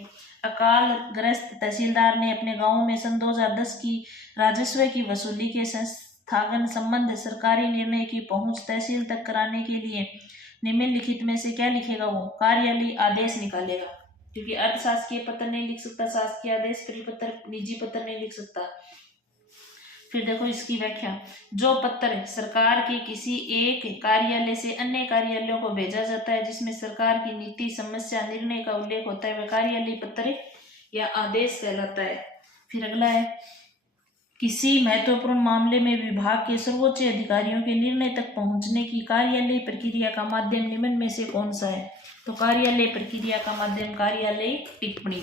अकाल ग्रस्त तहसीलदार ने अपने गांव में सन 2010 की राजस्व की वसूली के संस्थागन संबंध सरकारी निर्णय की पहुंच तहसील तक कराने के लिए निम्नलिखित में से क्या लिखेगा? वो कार्यालय आदेश निकालेगा, क्योंकि अर्धशासकीय पत्र नहीं लिख सकता, शासकीय आदेश, परिपत्र, निजी पत्र नहीं लिख सकता। फिर देखो इसकी व्याख्या, जो पत्र सरकार के किसी एक कार्यालय से अन्य कार्यालयों को भेजा जाता है जिसमें सरकार की नीति, समस्या, निर्णय का उल्लेख होता है, वह कार्यालय पत्र या आदेश कहलाता है। फिर अगला है, किसी महत्वपूर्ण मामले में विभाग के सर्वोच्च अधिकारियों के निर्णय तक पहुंचने की कार्यालय प्रक्रिया का माध्यम निम्न में से कौन सा है? तो कार्यालय प्रक्रिया का माध्यम कार्यालय टिप्पणी,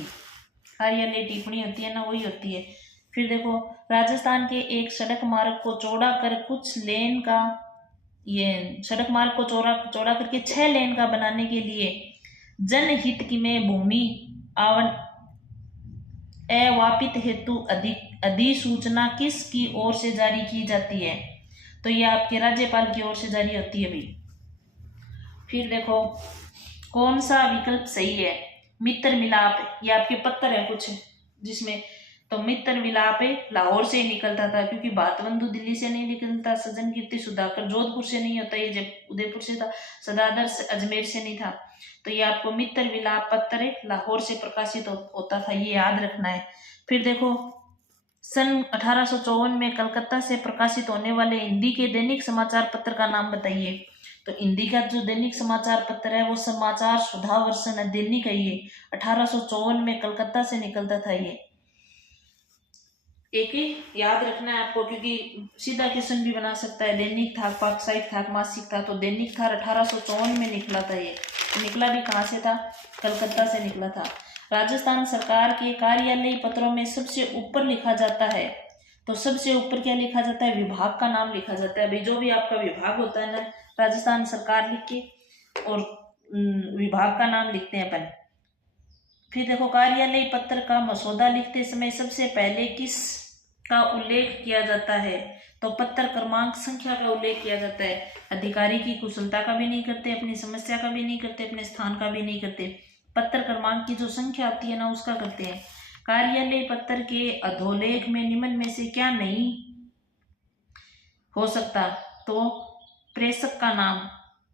कार्यालय टिप्पणी होती है ना, वही होती है। फिर देखो, राजस्थान के एक सड़क मार्ग को चौड़ा कर कुछ लेन का, ये सड़क मार्ग को चौड़ा करके 6 लेन का बनाने के लिए जनहित की में भूमि अवापित हेतु अधिसूचना किसकी ओर से जारी की जाती है? तो ये आपके राज्यपाल की ओर से जारी होती है भी। फिर देखो कौन सा विकल्प सही है? मित्र मिलाप, ये आपके पत्र है कुछ जिसमें, तो मित्र मिलाप लाहौर से ही निकलता था, क्योंकि भातबंधु दिल्ली से नहीं निकलता, सजन कीर्ति सुधाकर जोधपुर से नहीं होता, ये जब उदयपुर से था, सदादर से अजमेर से नहीं था। तो ये आपको मित्र विलाप पत्र लाहौर से प्रकाशित होता था, ये याद रखना है। फिर देखो सन 1854 में कलकत्ता से प्रकाशित होने वाले हिंदी के दैनिक समाचार पत्र का नाम बताइए। तो हिंदी का जो दैनिक समाचार पत्र है वो समाचार सुधा वर्षन दैनिक है, ये 1854 में कलकत्ता से निकलता था। ये एक ही याद रखना है आपको, क्योंकि सीधा क्वेश्चन भी बना सकता है। दैनिक था, पाक्षिक था, मासिक था, तो दैनिक था 1854 में निकला था। ये निकला भी कहाँ से था? कलकत्ता से निकला था। राजस्थान सरकार के कार्यालयी पत्रों में सबसे ऊपर लिखा जाता है, तो सबसे ऊपर क्या लिखा जाता है? विभाग का नाम लिखा जाता है। भाई जो भी आपका विभाग होता है ना, राजस्थान सरकार लिख के और विभाग का नाम लिखते हैं अपन। फिर देखो कार्यालय पत्र का मसौदा लिखते समय सबसे पहले किस का उल्लेख किया जाता है? तो पत्र क्रमांक संख्या का उल्लेख किया जाता है। अधिकारी की कुशलता का भी नहीं करते, अपनी समस्या का भी नहीं करते, अपने स्थान का भी नहीं करते, पत्र क्रमांक की जो संख्या आती है ना उसका करते हैं। कार्यालय पत्र के अधोलेख में निम्न में से क्या नहीं हो सकता? तो प्रेषक का नाम,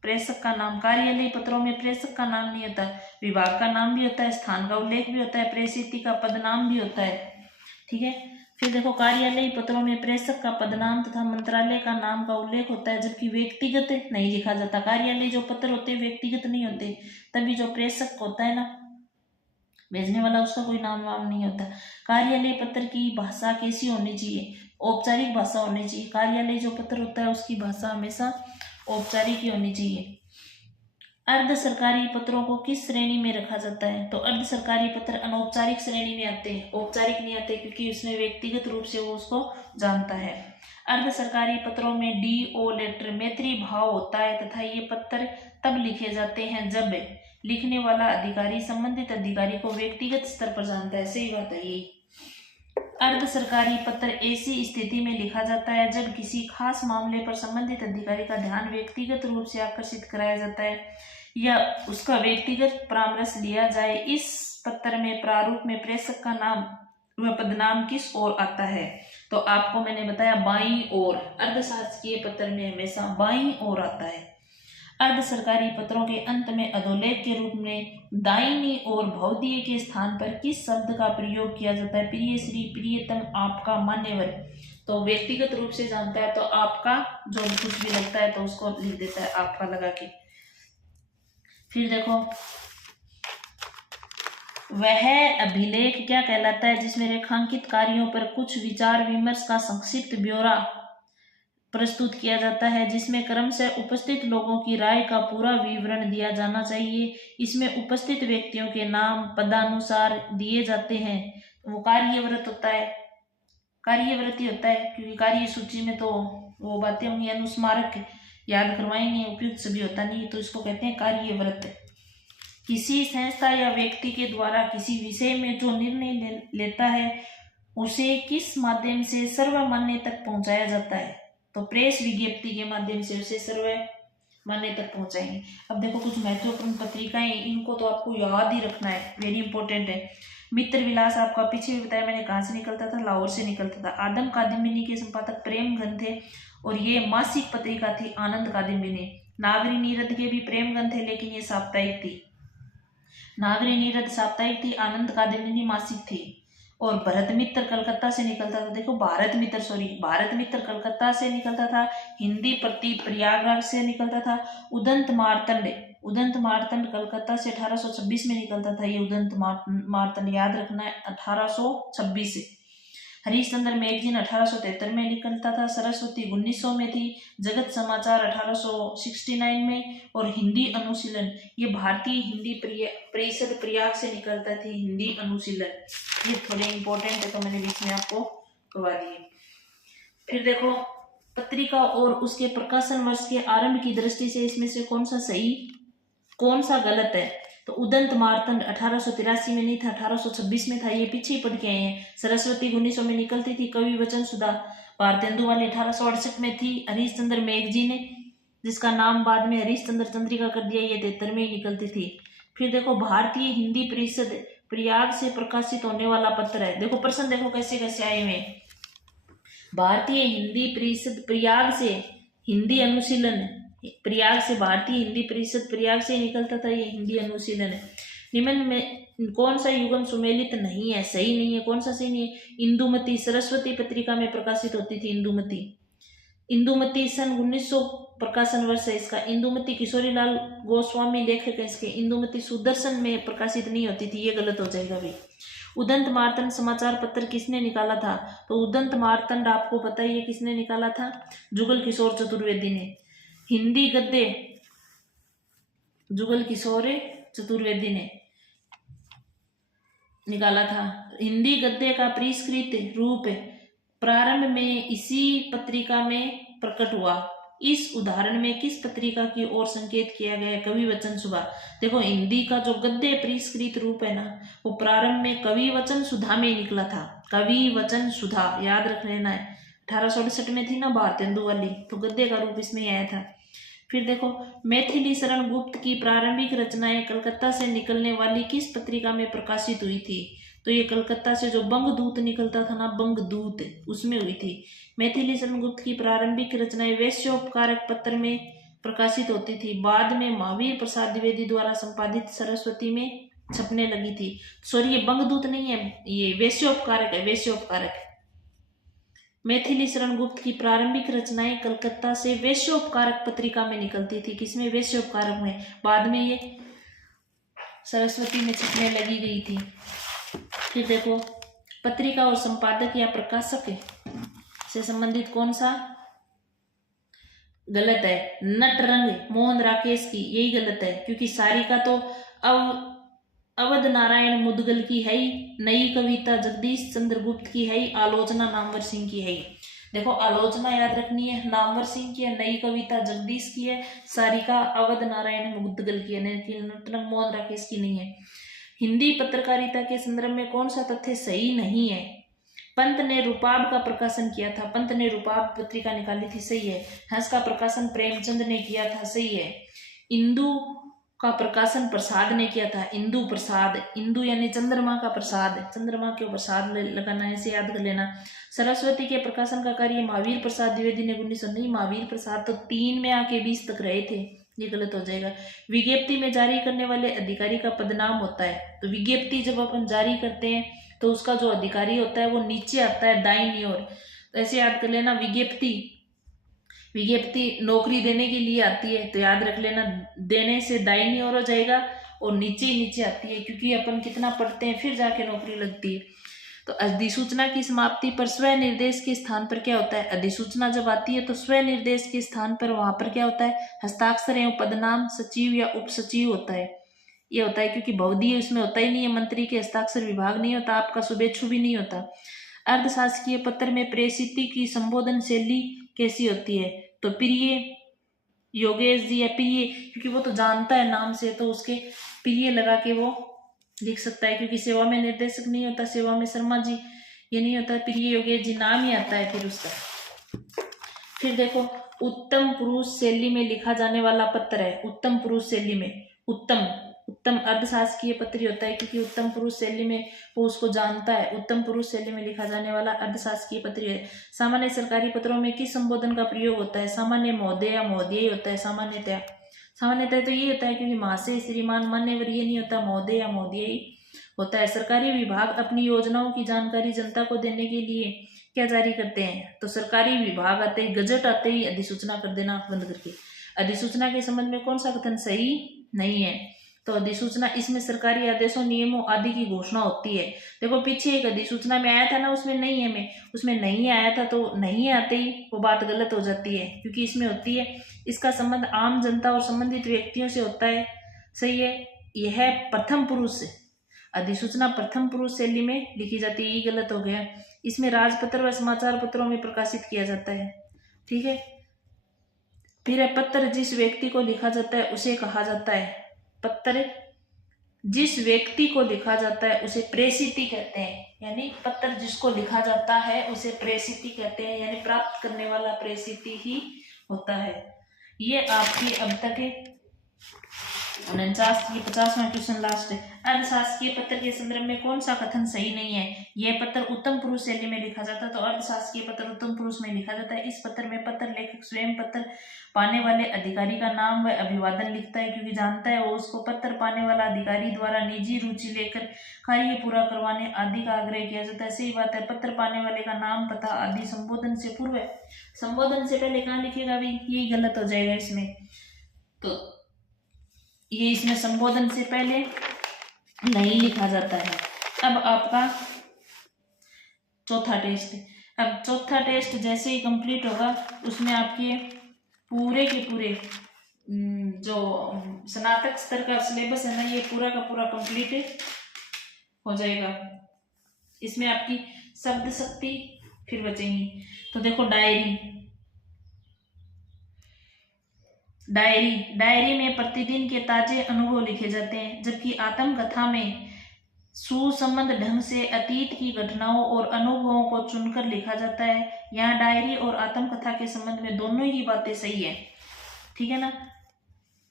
प्रेषक का नाम, कार्यालय पत्रों में प्रेषक का नाम नहीं होता, विभाग का नाम भी होता है, स्थान का उल्लेख भी होता है, प्रेषित का पदनाम भी होता है। ठीक है। फिर देखो कार्यालय पत्रों में प्रेषक का पदनाम तथा मंत्रालय का नाम का उल्लेख होता है, जबकि व्यक्तिगत नहीं लिखा जाता। कार्यालय जो पत्र होते हैं व्यक्तिगत नहीं होते, तभी जो प्रेषक होता है ना भेजने वाला, उसका कोई नाम वाम नहीं होता। कार्यालय पत्र की भाषा कैसी होनी चाहिए? औपचारिक भाषा होनी चाहिए। कार्यालय जो पत्र होता है उसकी भाषा हमेशा औपचारिक ही होनी चाहिए। अर्ध सरकारी पत्रों को किस श्रेणी में रखा जाता है? तो अर्ध सरकारी पत्र अनौपचारिक श्रेणी में आते हैं, औपचारिक नहीं आते, क्योंकि उसमें व्यक्तिगत रूप से वो उसको जानता है। अर्ध सरकारी पत्रों में DO लेटर मैत्री भाव होता है तथा ये पत्र तब लिखे जाते हैं जब लिखने वाला अधिकारी संबंधित अधिकारी को व्यक्तिगत स्तर पर जानता है। सही बात है यही। अर्ध सरकारी पत्र ऐसी स्थिति में लिखा जाता है जब किसी खास मामले पर संबंधित अधिकारी का ध्यान व्यक्तिगत रूप से आकर्षित कराया जाता है या उसका व्यक्तिगत परामर्श लिया जाए। इस पत्र में प्रारूप में प्रेषक का नाम व पदनाम किस ओर आता है? तो आपको मैंने बताया बाईं ओर। अर्धशासकीय पत्र में हमेशा बाईं ओर आता है। अर्ध सरकारी पत्रों के अंत में अधोलेख के रूप में दाहिनी ओर भवदीय के स्थान पर किस शब्द का प्रयोग किया जाता है? प्रिय श्री, प्रियतम, आपका, मान्यवर। तो व्यक्तिगत रूप से जानता है तो आपका जो कुछ भी लगता है तो उसको लिख देता है आपका लगा के। फिर देखो वह अभिलेख क्या कहलाता है जिसमें रेखांकित कार्यों पर कुछ विचार विमर्श का संक्षिप्त ब्यौरा प्रस्तुत किया जाता है, जिसमें क्रमशः उपस्थित लोगों की राय का पूरा विवरण दिया जाना चाहिए। इसमें उपस्थित व्यक्तियों के नाम पदानुसार दिए जाते हैं। वो कार्यव्रत होता है, कार्यव्रती होता है, क्योंकि कार्य सूची में तो वो बातें होंगी, अनुस्मारक याद करवाएंगे, उपयुक्त सभी होता नहीं, तो इसको कहते हैं कार्यव्रत। किसी संस्था या व्यक्ति के द्वारा किसी विषय में जो निर्णय लेता है उसे किस माध्यम से सर्वमान्य तक पहुंचाया जाता है? तो प्रेस विज्ञप्ति के माध्यम से उसे सर्वमान्य तक पहुंचाएंगे। अब देखो कुछ महत्वपूर्ण पत्रिकाएं, इनको तो आपको याद ही रखना है, वेरी इंपॉर्टेंट है। मित्र विलास आपका पीछे भी बताया मैंने, कहाँ से निकलता था? लाहौर से निकलता था। आदम कादम्बिनी के संपादक प्रेमगंध थे और ये मासिक पत्रिका थी आनंद कादम्बिनी। नागरी नीरद के भी प्रेमगंध थे, लेकिन ये साप्ताहिक थी। नागरी नीरद साप्ताहिक थी, आनंद कादम्बिनी मासिक थी। और भरत मित्र कलकत्ता से निकलता था। देखो भारत मित्र कलकत्ता से निकलता था। हिंदी प्रति प्रयागराज से निकलता था। उदंत मार्तंड कलकत्ता से 1826 में निकलता था। ये उदंत मार्तंड याद रखना है, 1826 से। हरीशचंद्र मैगजीन 1873 में निकलता था। सरस्वती 1900 में थी। जगत समाचार 1869 में। और हिंदी अनुशीलन, ये भारतीय हिंदी परिषद प्रयाग से निकलता थी। हिंदी अनुशीलन ये थोड़े इंपॉर्टेंट है, तो मैंने बीच में आपको करवा दिए। फिर देखो पत्रिका और उसके प्रकाशन वर्ष के आरंभ की दृष्टि से इसमें से कौन सा सही कौन सा गलत है? तो उदंत मार्तंड 1883 में नहीं था, 1826 में था। ये पीछे ही पढ़ के आए हैं। सरस्वती 1900 में निकलती थी। कवि वचन सुधा भारतेंदु वाली 1868 में थी। हरीशचंद्र मैगजीन जिसका नाम बाद में हरीशचंद्र चंद्रिका कर दिया, ये 73 में ही निकलती थी। फिर देखो भारतीय हिंदी परिषद प्रयाग से प्रकाशित होने वाला पत्र है। देखो प्रश्न देखो कैसे कैसे आए हुए। भारतीय हिंदी परिषद प्रयाग से, हिंदी अनुशीलन प्रयाग से, भारतीय हिंदी परिषद प्रयाग से निकलता था। ये हिंदी अनुशीलन है। निम्न में कौन सा युग्म सुमेलित नहीं है? सही नहीं है। कौन सा सही नहीं है? इंदुमती सरस्वती पत्रिका में प्रकाशित होती थी। इंदुमती सन 1900 प्रकाशन वर्ष है इसका। इंदुमती किशोरीलाल गोस्वामी लेखक है इसके। इंदुमती सुदर्शन में प्रकाशित नहीं होती थी, ये गलत हो जाएगा भाई। उदंत मार्तंड समाचार पत्र किसने निकाला था? तो उदंत मार्तंड आपको पता ही है किसने निकाला था? जुगल किशोर चतुर्वेदी ने। हिंदी गद्य जुगल किशोर चतुर्वेदी ने निकाला था। हिंदी गद्य का परिष्कृत रूप प्रारंभ में इसी पत्रिका में प्रकट हुआ। इस उदाहरण में किस पत्रिका की ओर संकेत किया गया है? कवि वचन सुधा। देखो हिंदी का जो गद्य परिष्कृत रूप है ना, वो प्रारंभ में कवि वचन सुधा में निकला था। कवि वचन सुधा याद रख लेना है। 1868 में थी ना भारतेंदु वाली, तो गद्य का रूप इसमें आया था। फिर देखो मैथिली शरण गुप्त की प्रारंभिक रचनाएं कलकत्ता से निकलने वाली किस पत्रिका में प्रकाशित हुई थी? तो ये कलकत्ता से जो बंगदूत निकलता था ना, बंगदूत, उसमें हुई थी। मैथिली शरण गुप्त की प्रारंभिक रचनाएं वैश्योपकारक पत्र में प्रकाशित होती थी। बाद में महावीर प्रसाद द्विवेदी द्वारा संपादित सरस्वती में छपने लगी थी। सॉरी, ये बंगदूत नहीं है, ये वैश्योपकारक है, वैश्योपकारक। मैथिली शरण गुप्त की प्रारंभिक रचनाएं कलकत्ता से वैश्योपकारक पत्रिका में निकलती थी। किसमें? वैश्योपकारक में। बाद में ये सरस्वती में छपने लगी गई थी। फिर देखो पत्रिका और संपादक या प्रकाशक से संबंधित कौन सा गलत है? नटरंग मोहन राकेश की, यही गलत है, क्योंकि सारिका तो अवध नारायण मुदगल की है ही, नई कविता जगदीश चंद्र गुप्त की है ही, आलोचना नामवर सिंह की है ही। देखो आलोचना याद रखनी है, नामवर सिंह की है, नई कविता जगदीश की है, सारिका अवध नारायण मुदगल की है, नटरंग मोहन राकेश की नहीं है। हिंदी पत्रकारिता के संदर्भ में कौन सा तथ्य सही नहीं है? पंत ने रूपाब का प्रकाशन किया था। पंत ने रूपाब पत्रिका निकाली थी, सही है। हंस का प्रकाशन प्रेमचंद ने किया था, सही है। इंदु का प्रकाशन प्रसाद ने किया था। इंदु प्रसाद, इंदु यानी चंद्रमा का प्रसाद, चंद्रमा के प्रसाद लगाना है, ऐसे याद कर लेना। सरस्वती के प्रकाशन का कार्य महावीर प्रसाद द्विवेदी ने 1900 नहीं, महावीर प्रसाद तो 3 में आके 20 तक रहे थे, ये गलत हो जाएगा। विज्ञप्ति में जारी करने वाले अधिकारी का पदनाम होता है। तो विज्ञप्ति जब अपन जारी करते हैं तो उसका जो अधिकारी होता है वो नीचे आता है दाईं ओर, तो ऐसे याद कर लेना। विज्ञप्ति नौकरी देने के लिए आती है, तो याद रख लेना देने से दाईं ओर हो जाएगा और नीचे ही नीचे आती है, क्योंकि अपन कितना पढ़ते हैं फिर जाके नौकरी लगती है। तो अधिसूचना की समाप्ति पर स्व निर्देश के स्थान पर क्या होता है, अधिसूचना जब आती है तो स्व निर्देश के स्थान पर वहां पर क्या होता है, हस्ताक्षर एवं पदनाम सचिव या उप सचिव होता है। ये होता है क्योंकि बहुधीय उसमें होता ही नहीं है, मंत्री के हस्ताक्षर विभाग नहीं होता, आपका शुभेच्छु भी नहीं होता। अर्धशासकीय पत्र में प्रेषित की संबोधन शैली कैसी होती है, तो प्रिय योगेश जी या प्रिय, क्योंकि वो तो जानता है नाम से तो उसके प्रिय लगा के वो लिख सकता है, क्योंकि सेवा में निर्देशक नहीं होता, सेवा में शर्मा जी ये नहीं होता, प्रिय योगेश जी नाम ही आता है फिर उसका। फिर देखो उत्तम पुरुष शैली में लिखा जाने वाला पत्र है, उत्तम पुरुष शैली में, उत्तम अर्धशासकीय पत्र होता है क्योंकि उत्तम पुरुष शैली में वो उसको जानता है, उत्तम पुरुष शैली में लिखा जाने वाला अर्धशासकीय पत्र है। सामान्य सरकारी पत्रों में किस संबोधन का प्रयोग होता है, सामान्य महोदय या महोदय ही होता है। सामान्यतः तो ये होता है क्योंकि महाशय श्रीमान मान्यवर ये नहीं होता, महोदय या महोदय ही होता है। सरकारी विभाग अपनी योजनाओं की जानकारी जनता को देने के लिए क्या जारी करते हैं, तो सरकारी विभाग आते ही, गजट आते ही अधिसूचना कर देना आंख बंद करके। अधिसूचना के संबंध में कौन सा कथन सही नहीं है, तो अधिसूचना इसमें सरकारी आदेशों नियमों आदि की घोषणा होती है। देखो पीछे एक अधिसूचना में आया था ना, उसमें नहीं है, में उसमें नहीं आया था, तो नहीं आते ही वो बात गलत हो जाती है, क्योंकि इसमें होती है इसका संबंध आम जनता और संबंधित व्यक्तियों से होता है। सही है, यह है प्रथम पुरुष, अधिसूचना प्रथम पुरुष शैली में लिखी जाती है, ये गलत हो गया। इसमें राजपत्र व समाचार पत्रों में प्रकाशित किया जाता है। ठीक है, फिर पत्र जिस व्यक्ति को लिखा जाता है उसे कहा जाता है, पत्र जिस व्यक्ति को लिखा जाता है उसे प्रेषित कहते हैं, यानी पत्र जिसको लिखा जाता है उसे प्रेषित कहते हैं, यानी प्राप्त करने वाला प्रेषित ही होता है। ये आपके अब तक 49 50वां क्वेश्चन लास्ट है। अर्धशासकीय पत्र के संदर्भ में कौन सा कथन सही नहीं है, यह पत्र उत्तम पुरुष शैली में लिखा जाता है, तो अर्धशासकीय पत्र उत्तम पुरुष में लिखा जाता है। इस पत्र में पत्र लेखक स्वयं पत्र पाने वाले अधिकारी का नाम व अभिवादन लिखता है, क्योंकि जानता है वो उसको पत्र पाने वाला अधिकारी द्वारा निजी रुचि लेकर कार्य पूरा करवाने आदि का आग्रह किया जाता है। सही बात है, पत्र पाने वाले का नाम पता आदि संबोधन से पूर्व है, संबोधन से पहले कहाँ लिखेगा भाई, यही गलत हो जाएगा इसमें, तो ये इसमें संबोधन से पहले नहीं लिखा जाता है। अब आपका चौथा टेस्ट, अब चौथा टेस्ट जैसे ही कंप्लीट होगा उसमें आपके पूरे के पूरे जो स्नातक स्तर का सिलेबस है ना, ये पूरा का पूरा कंप्लीट हो जाएगा। इसमें आपकी शब्द शक्ति फिर बचेंगी। तो देखो डायरी में प्रतिदिन के ताजे अनुभव लिखे जाते हैं, जबकि आत्मकथा में सुसंबद्ध ढंग से अतीत की घटनाओं और अनुभवों को चुनकर लिखा जाता है। यहाँ डायरी और आत्मकथा के संबंध में दोनों ही बातें सही है। ठीक है ना,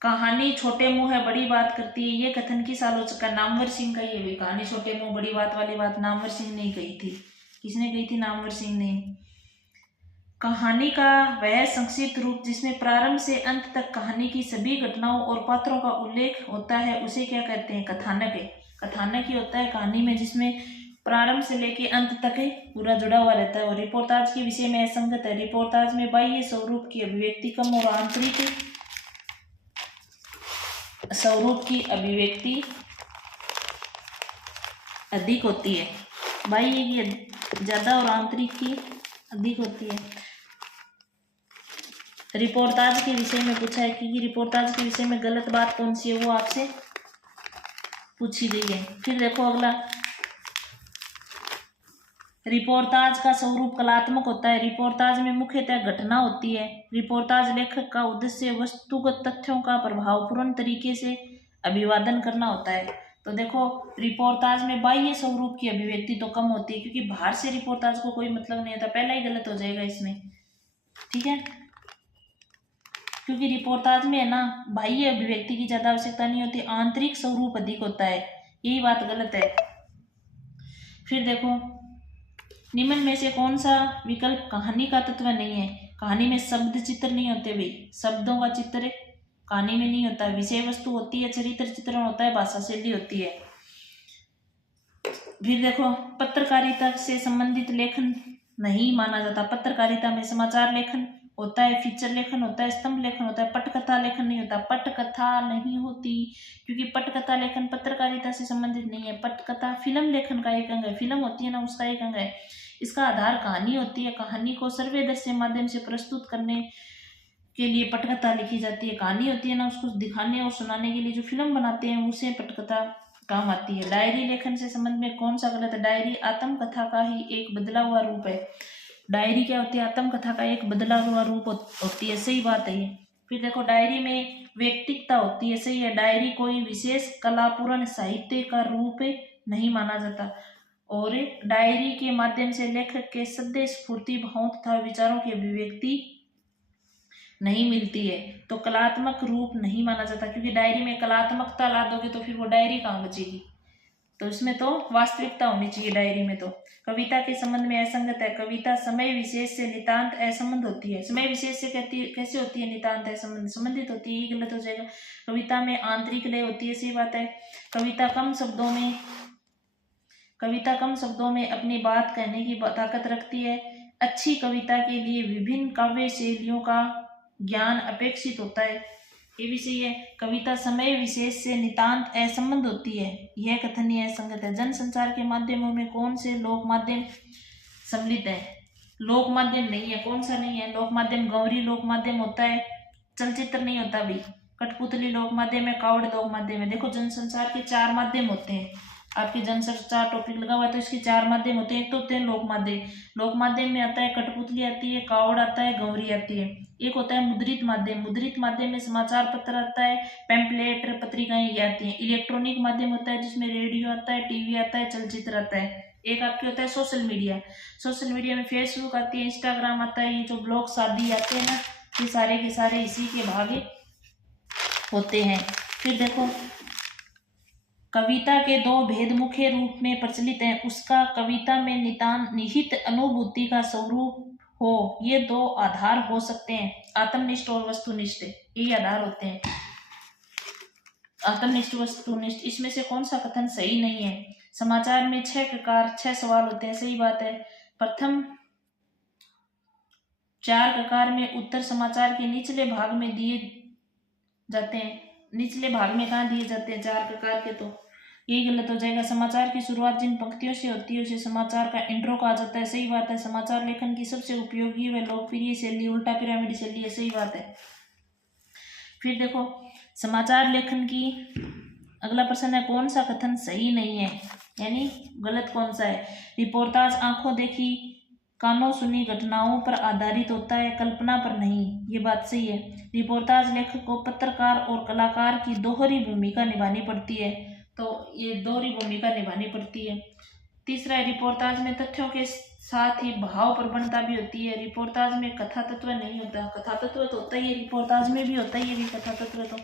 कहानी छोटे मुंह है बड़ी बात करती है, ये कथन किस आलोचक का, नामवर सिंह का। ये भी कहानी छोटे मुंह बड़ी बात वाली बात नामवर सिंह ने कही थी। किसने कही थी, नामवर सिंह ने। कहानी का वह संक्षिप्त रूप जिसमें प्रारंभ से अंत तक कहानी की सभी घटनाओं और पात्रों का उल्लेख होता है उसे क्या कहते हैं, कथानक है। कथानक ही होता है कहानी में जिसमें प्रारंभ से लेके अंत तक पूरा जुड़ा हुआ रहता है। और रिपोर्टाज के विषय में असंगत है, रिपोर्टाज में बाह्य स्वरूप की अभिव्यक्ति कम और आंतरिक स्वरूप की अभिव्यक्ति अधिक होती है, बाह्य की ज्यादा और आंतरिक की अधिक होती है। रिपोर्टाज के विषय में पूछा है कि रिपोर्टाज के विषय में गलत बात कौन सी है, वो आपसे पूछी गई है। फिर देखो अगला, रिपोर्टाज का स्वरूप कलात्मक होता है। रिपोर्टाज में मुख्यतः घटना होती है। रिपोर्टाज लेखक का उद्देश्य वस्तुगत तथ्यों का प्रभावपूर्ण तरीके से अभिवादन करना होता है। तो देखो रिपोर्टाज में बाह्य स्वरूप की अभिव्यक्ति तो कम होती है, क्योंकि बाहर से रिपोर्टाज को कोई मतलब नहीं होता, पहला ही गलत हो जाएगा इसमें। ठीक है, क्योंकि रिपोर्टाज में है ना बाह्य अभिव्यक्ति की ज्यादा आवश्यकता नहीं होती, आंतरिक स्वरूप अधिक होता है, यही बात गलत है। फिर देखो निम्न में से कौन सा विकल्प कहानी का तत्व नहीं है। कहानी में शब्द चित्र नहीं होते भाई, शब्दों का चित्र कहानी में नहीं होता है। विषय वस्तु होती है, चरित्र चित्रण होता है, भाषा शैली होती है। फिर देखो पत्रकारिता से संबंधित लेखन नहीं माना जाता। पत्रकारिता में समाचार लेखन होता है, फीचर लेखन होता है, स्तंभ लेखन होता है, पटकथा लेखन नहीं होता। पटकथा नहीं होती क्योंकि पटकथा लेखन पत्रकारिता से संबंधित नहीं है। पटकथा फिल्म लेखन का एक अंग है, फिल्म होती है ना उसका एक अंग है। इसका आधार कहानी होती है, कहानी को सर्वदर्शी माध्यम से प्रस्तुत करने के लिए पटकथा लिखी जाती है। कहानी होती है ना उसको दिखाने और सुनाने के लिए जो फिल्म बनाते हैं उसे पटकथा काम आती है। डायरी लेखन से संबंध में कौन सा गलत है? डायरी आत्मकथा का ही एक बदला हुआ रूप है। डायरी क्या होती है? आत्मकथा का एक बदला हुआ रूप होती है, सही बात है ये। फिर देखो डायरी में व्यक्तिकता होती है, सही है। डायरी कोई विशेष कलापूर्ण साहित्य का रूप नहीं माना जाता और डायरी के माध्यम से लेखक के सद्य स्फूर्ति भावों तथा विचारों की अभिव्यक्ति नहीं मिलती है, तो कलात्मक रूप नहीं माना जाता। क्योंकि डायरी में कलात्मकता ला दोगे तो फिर वो डायरी कहाँ बचेगी? तो इसमें तो वास्तविकता होनी चाहिए डायरी में। तो कविता के संबंध में असंगत है। कविता समय विशेष से नितांत असंबंध होती है। समय विशेष से कैसे होती है? नितांत असंबंध संबंधित होती है, ये गलत हो जाएगा। कविता में आंतरिक लय होती है, सही बात है। कविता कम शब्दों में अपनी बात कहने की ताकत रखती है। अच्छी कविता के लिए विभिन्न काव्य शैलियों का ज्ञान अपेक्षित होता है, ये भी सही है। कविता समय विशेष से नितांत असंबद्ध होती है, यह कथनीय असंगत है। जनसंचार के माध्यमों में कौन से लोक माध्यम सम्मिलित है? लोक माध्यम नहीं है। कौन सा नहीं है? लोक माध्यम गौरी लोक माध्यम होता है, चलचित्र नहीं होता भाई। कठपुतली लोक माध्यम है, कावड़ लोक माध्यम है। देखो जनसंचार के 4 माध्यम होते हैं। आपके जनसंचार टॉपिक लगा हुआ है तो इसके 4 माध्यम होते हैं। एक तो होते हैं लोक माध्यम। लोक माध्यम में आता है कठपुतली आती है, कावड़ आता है, गौरी आती है। एक होता है मुद्रित माध्यम। मुद्रित माध्यम में समाचार पत्र आता है, पैम्पलेट पत्रिकाएं ये आती हैं। इलेक्ट्रॉनिक माध्यम होता है जिसमें रेडियो आता है, टीवी आता है, चलचित्र आता है। एक आपके होता है सोशल मीडिया। सोशल मीडिया में फेसबुक आती है, इंस्टाग्राम आता है, ये जो ब्लॉग शादी आते हैं ना, ये सारे के सारे इसी के भाग होते हैं। फिर देखो कविता के 2 भेद मुख्य रूप में प्रचलित हैं। उसका कविता में निहित अनुभूति का स्वरूप हो, ये 2 आधार हो सकते हैं, आत्मनिष्ठ और वस्तुनिष्ठ, ये आधार होते हैं। आत्मनिष्ठ वस्तुनिष्ठ, इसमें से कौन सा कथन सही नहीं है? समाचार में 6 प्रकार 6 सवाल होते हैं, सही बात है। प्रथम 4 प्रकार में उत्तर समाचार के निचले भाग में दिए जाते हैं। निचले भाग में कहाँ दिए जाते हैं? 4 प्रकार के, तो ये गलत हो जाएगा। समाचार की शुरुआत जिन पंक्तियों से होती है उसे समाचार का इंट्रो कहा जाता है, सही बात है। समाचार लेखन की सबसे उपयोगी व लोकप्रिय शैली उल्टा पिरामिड शैली है, सही बात है। फिर देखो समाचार लेखन की अगला प्रश्न है कौन सा कथन सही नहीं है, यानी गलत कौन सा है? रिपोर्टाज आंखों देखी कानों सुनी घटनाओं पर आधारित होता है, कल्पना पर नहीं, ये बात सही है। रिपोर्टाज लेखक को पत्रकार और कलाकार की दोहरी भूमिका निभानी पड़ती है, तो ये दोहरी भूमिका निभानी पड़ती है। तीसरा है रिपोर्टाज में तथ्यों के साथ ही भाव प्रवणता भी होती है। रिपोर्टाज में कथा तत्व नहीं होता। कथा तत्व तो होता ही है, रिपोर्टाज में भी होता ही है भी कथा तत्व, तो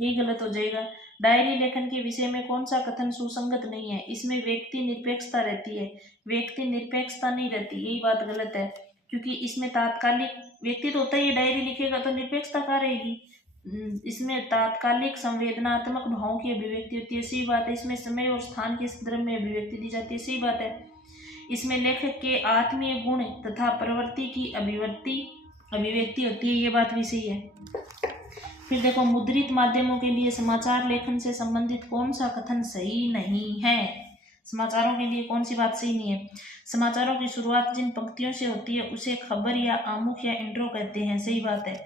यही गलत हो जाएगा। डायरी लेखन के विषय में कौन सा कथन सुसंगत नहीं है? इसमें व्यक्ति निरपेक्षता रहती है, व्यक्ति निरपेक्षता नहीं रहती, यही बात गलत है। क्योंकि इसमें तात्कालिक व्यक्ति तो होता ही है, डायरी लिखेगा तो निरपेक्षता कहाँ रहेगी? इसमें तात्कालिक संवेदनात्मक भावों की अभिव्यक्ति होती है, सही बात है। इसमें समय और स्थान के संदर्भ में अभिव्यक्ति दी जाती है, सही बात है। इसमें लेखक के आत्मीय गुण तथा प्रवृत्ति की अभिव्यक्ति होती है, ये बात भी सही है। फिर देखो मुद्रित माध्यमों के लिए समाचार लेखन से संबंधित कौन सा कथन सही नहीं है? समाचारों के लिए कौन सी बात सही नहीं है? समाचारों की शुरुआत जिन पंक्तियों से होती है उसे खबर या आमुख या इंट्रो कहते हैं, सही बात है।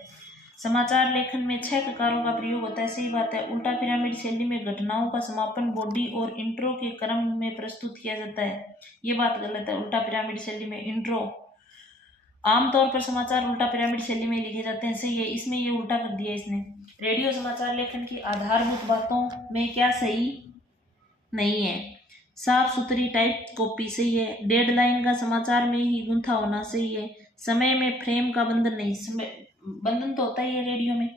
समाचार लेखन में 6 प्रकारों का प्रयोग होता है, सही बात है। उल्टा पिरामिड शैली में घटनाओं का समापन बॉडी और इंट्रो के क्रम में प्रस्तुत किया जाता है, ये बात गलत है। उल्टा पिरामिड शैली में इंट्रो, आमतौर पर समाचार उल्टा पिरामिड शैली में लिखे जाते हैं, सही है। इसमें ये उल्टा कर दिया इसने। रेडियो समाचार लेखन की आधारभूत बातों में क्या सही नहीं है? साफ सुथरी टाइप कॉपी, सही है। डेडलाइन का समाचार में ही गुंथा होना, सही है। समय में फ्रेम का बंधन नहीं, समय बंधन तो होता ही है रेडियो में।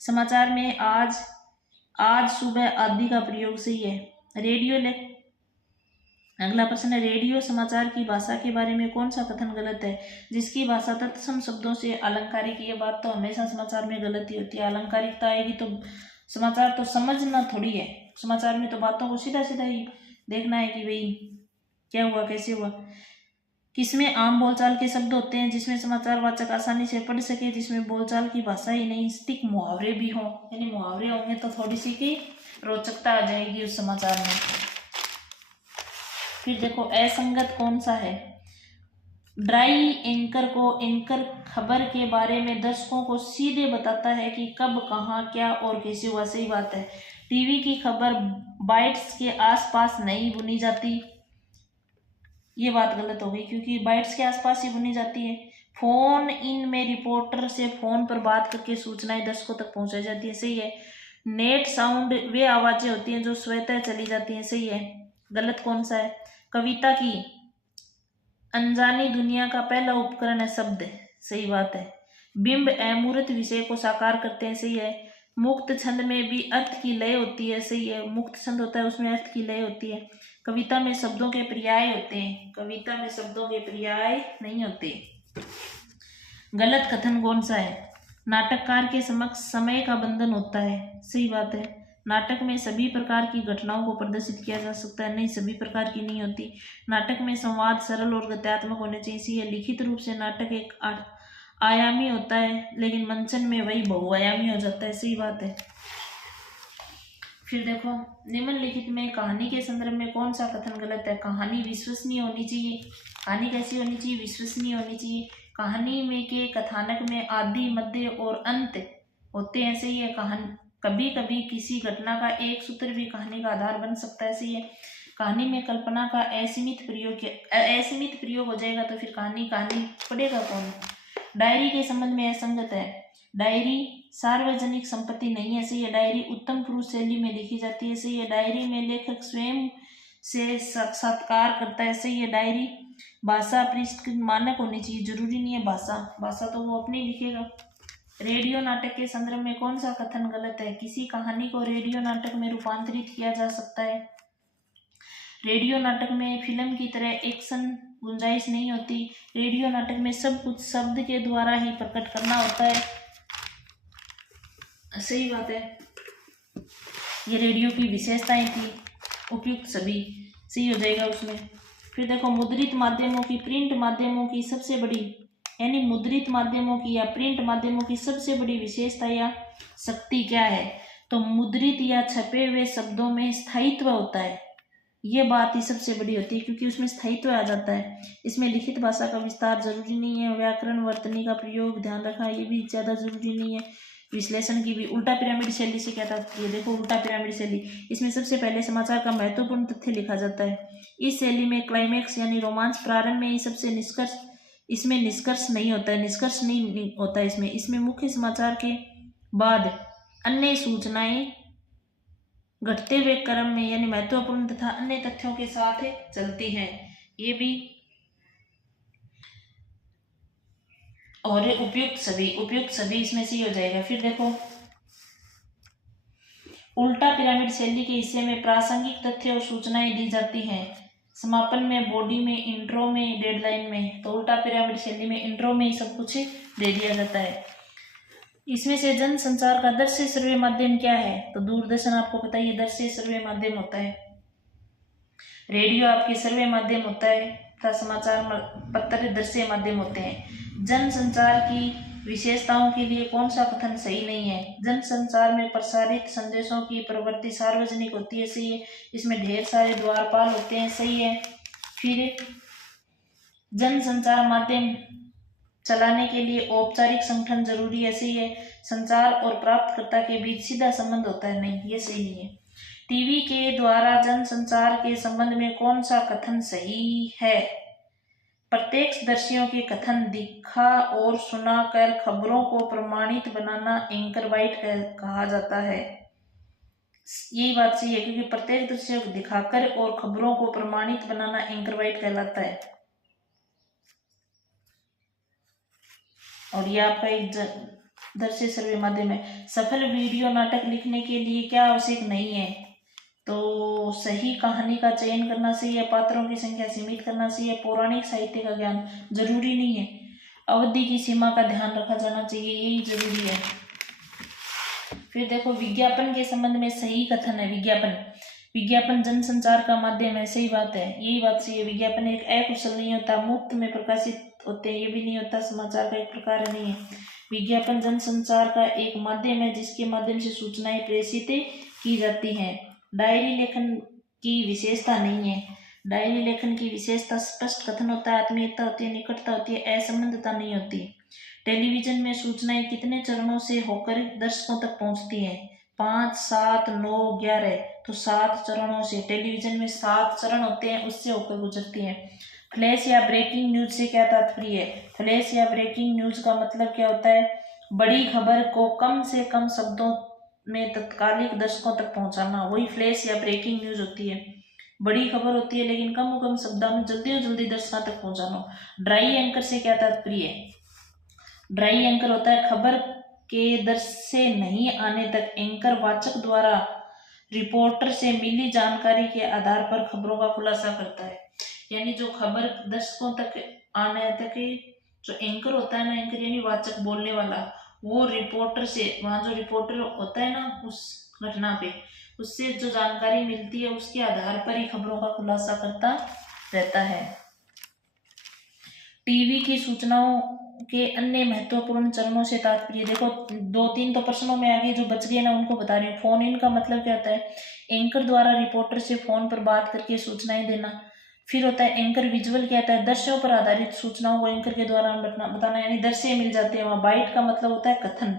समाचार में आज सुबह आदि का प्रयोग, सही है। अगला प्रश्न है रेडियो समाचार की भाषा के बारे में कौन सा कथन गलत है? जिसकी भाषा तत्सम शब्दों से अलंकारिक, ये बात तो हमेशा समाचार में गलत ही होती है। अलंकारिकता आएगी तो समाचार तो समझना थोड़ी है, समाचार में तो बातों को सीधा सीधा ही देखना है कि भाई क्या हुआ कैसे हुआ। किसमें आम बोलचाल के शब्द होते हैं, जिसमें समाचार वाचक आसानी से पढ़ सके, जिसमें बोलचाल की भाषा ही नहीं सटीक मुहावरे भी हों, यानी मुहावरे होंगे तो थोड़ी सी की रोचकता आ जाएगी उस समाचार में। फिर देखो असंगत कौन सा है। ड्राई एंकर को एंकर खबर के बारे में दर्शकों को सीधे बताता है कि कब कहाँ क्या और कैसे हुआ। सही बात है। टीवी की खबर बाइट्स के आसपास नहीं बुनी जाती, ये बात गलत हो गई, क्योंकि बाइट्स के आसपास ही बुनी जाती है। फोन इन में रिपोर्टर से फोन पर बात करके सूचनाएं दर्शकों तक पहुंचाई जाती है। सही है। नेट साउंड वे आवाजें होती हैं जो स्वतः चली जाती हैं। सही है। गलत कौन सा है। कविता की अनजानी दुनिया का पहला उपकरण है शब्द। सही बात है। बिंब अमूर्त विषय को साकार करते हैं। सही है। मुक्त छंद में भी अर्थ की लय होती है। सही है। मुक्त छंद होता है उसमें अर्थ की लय होती है। कविता में शब्दों के पर्याय होते हैं, कविता में शब्दों के पर्याय नहीं होते। गलत कथन कौन सा है। नाटककार के समक्ष समय का बंधन होता है। सही बात है। नाटक में सभी प्रकार की घटनाओं को प्रदर्शित किया जा सकता है, नहीं सभी प्रकार की नहीं होती। नाटक में संवाद सरल और गत्यात्मक होने चाहिए। लिखित रूप से नाटक एक आयामी होता है, लेकिन मंचन में वही बहुआयामी हो जाता है। सही बात है। फिर देखो निम्नलिखित में कहानी के संदर्भ में कौन सा कथन गलत है। कहानी विश्वसनीय होनी चाहिए। कहानी कैसी होनी चाहिए, विश्वसनीय होनी चाहिए। कहानी में के कथानक में आदि मध्य और अंत होते हैं। सही है। कहानी कभी कभी किसी घटना का एक सूत्र भी कहानी का आधार बन सकता है। सही है। कहानी में कल्पना का असीमित प्रयोग हो जाएगा तो फिर कहानी पढ़ेगा कौन। डायरी के संबंध में असंगत है। डायरी सार्वजनिक संपत्ति नहीं है। सही है। डायरी उत्तम पुरुष शैली में लिखी जाती है। सही है। डायरी में लेखक स्वयं से साक्षात्कार करता है। सही है। डायरी भाषा परिष्कृत मानक होनी चाहिए, जरूरी नहीं है भाषा तो वो अपनी लिखेगा। रेडियो नाटक के संदर्भ में कौन सा कथन गलत है। किसी कहानी को रेडियो नाटक में रूपांतरित किया जा सकता है। रेडियो नाटक में फिल्म की तरह एक्शन गुंजाइश नहीं होती। रेडियो नाटक में सब कुछ शब्द के द्वारा ही प्रकट करना होता है। सही बात है। ये रेडियो की विशेषताएं थी। उपयुक्त सभी सही हो जाएगा उसमें। फिर देखो मुद्रित माध्यमों की प्रिंट माध्यमों की सबसे बड़ी, यानी मुद्रित माध्यमों की या प्रिंट माध्यमों की सबसे बड़ी विशेषता या शक्ति क्या है। तो मुद्रित या छपे हुए शब्दों में स्थायित्व होता है। ये बात ही सबसे बड़ी होती है, क्योंकि उसमें स्थायित्व आ जाता है। इसमें लिखित भाषा का विस्तार जरूरी नहीं है। व्याकरण वर्तनी का प्रयोग ध्यान रखा, ये भी ज्यादा जरूरी नहीं है। विश्लेषण की भी उल्टा पिरामिड शैली से क्या था, ये देखो उल्टा पिरामिड शैली, इसमें सबसे पहले समाचार का महत्वपूर्ण तथ्य लिखा जाता है। इस शैली में क्लाइमैक्स यानी रोमांच प्रारंभ में ही सबसे निष्कर्ष, इसमें निष्कर्ष नहीं होता है, निष्कर्ष नहीं होता है इसमें मुख्य समाचार के बाद अन्य सूचनाएं घटते हुए क्रम में यानी महत्वपूर्ण तथा अन्य तथ्यों के साथ चलती हैं। ये भी और उपयुक्त सभी इसमें से ही हो जाएगा। फिर देखो उल्टा पिरामिड शैली के हिस्से में प्रासंगिक तथ्य और सूचनाएं दी जाती हैं। समापन में, बॉडी में, इंट्रो में, डेडलाइन में। तो उल्टा पिरामिड शैली में इंट्रो में ही सब कुछ दे दिया जाता है। इसमें से जन संचार का दृश्य श्रव्य माध्यम क्या है। तो दूरदर्शन आपको पता है दृश्य श्रव्य माध्यम होता है। रेडियो आपके श्रव्य माध्यम होता है तथा समाचार पत्र दृश्य माध्यम होते हैं। जन संचार की विशेषताओं के लिए कौन सा कथन सही नहीं है। जन संचार में प्रसारित संदेशों की प्रवृत्ति सार्वजनिक होती है। सही है। इसमें ढेर सारे द्वारपाल होते हैं। सही है। फिर जन संचार माध्यम चलाने के लिए औपचारिक संगठन जरूरी है। सही है। संचार और प्राप्तकर्ता के बीच सीधा संबंध होता है, नहीं, ये सही नहीं है। टीवी के द्वारा जन संचार के संबंध में कौन सा कथन सही है। प्रत्यक्षदर्शियों के कथन दिखा और सुना कर खबरों को प्रमाणित बनाना एंकर बाइट कहा जाता है। यही बात सही है, क्योंकि प्रत्यक्षदर्शियों को दिखाकर और खबरों को प्रमाणित बनाना एंकर बाइट कहलाता है। और ये आपका एक दृश्य श्रव्य माध्यम है। सफल वीडियो नाटक लिखने के लिए क्या आवश्यक नहीं है। तो सही कहानी का चयन करना सही है, पात्रों की संख्या सीमित करना सही है, पौराणिक साहित्य का ज्ञान जरूरी नहीं है, अवधि की सीमा का ध्यान रखा जाना चाहिए, यही जरूरी है। फिर देखो विज्ञापन के संबंध में सही कथन है। विज्ञापन विज्ञापन जनसंचार का माध्यम है, सही बात है, यही बात सही है। विज्ञापन एक अकुशल नहीं होता, मुफ्त में प्रकाशित होते हैं, ये भी नहीं होता, समाचार का एक प्रकार नहीं है। विज्ञापन जनसंचार का एक माध्यम है जिसके माध्यम से सूचनाएं प्रेषित की जाती हैं। डायरी लेखन की विशेषता नहीं है। डायरी लेखन की विशेषता स्पष्ट कथन होता है, आत्मीयता होती है, निकटता होती है, असंबंधता नहीं होती। टेलीविजन में सूचनाएं कितने चरणों से होकर दर्शकों तक पहुंचती हैं? 5, 7, 9, 11, तो 7 चरणों से। टेलीविजन में 7 चरण होते हैं, उससे होकर गुजरती हैं। फ्लैश या ब्रेकिंग न्यूज से क्या तात्पर्य है? फ्लैश या ब्रेकिंग न्यूज का मतलब क्या होता है? बड़ी खबर को कम से कम शब्दों में तत्कालिक दर्शकों तक पहुंचाना, वही फ्लैश या ब्रेकिंग न्यूज होती है। बड़ी खबर होती है लेकिन कम शब्दों में जल्दी दर्शकों तक पहुंचाना। ड्राई एंकर से क्या तात्पर्य है? ड्राई एंकर होता है खबर के दर्श से नहीं आने तक एंकर वाचक द्वारा रिपोर्टर से मिली जानकारी के आधार पर खबरों का खुलासा करता है। यानी जो खबर दर्शकों तक आने तक जो एंकर होता है ना, एंकर यानी वाचक बोलने वाला, वो रिपोर्टर से, वहाँ जो रिपोर्टर होता है ना उस घटना पे, उससे जो जानकारी मिलती है उसके आधार पर ही खबरों का खुलासा करता रहता है। टीवी की सूचनाओं के अन्य महत्वपूर्ण चरणों से तात्पर्य देखो, 2-3 तो प्रश्नों में आगे जो बच गए ना उनको बता रही हूँ। फोन इन का मतलब क्या होता है? एंकर द्वारा रिपोर्टर से फोन पर बात करके सूचनाएं देना। फिर होता है एंकर विजुअल, क्या होता है? दृश्यों पर आधारित सूचनाओं को एंकर के द्वारा बताना, यानी दृश्य मिल जाते हैं वहाँ। बाइट का मतलब होता है कथन।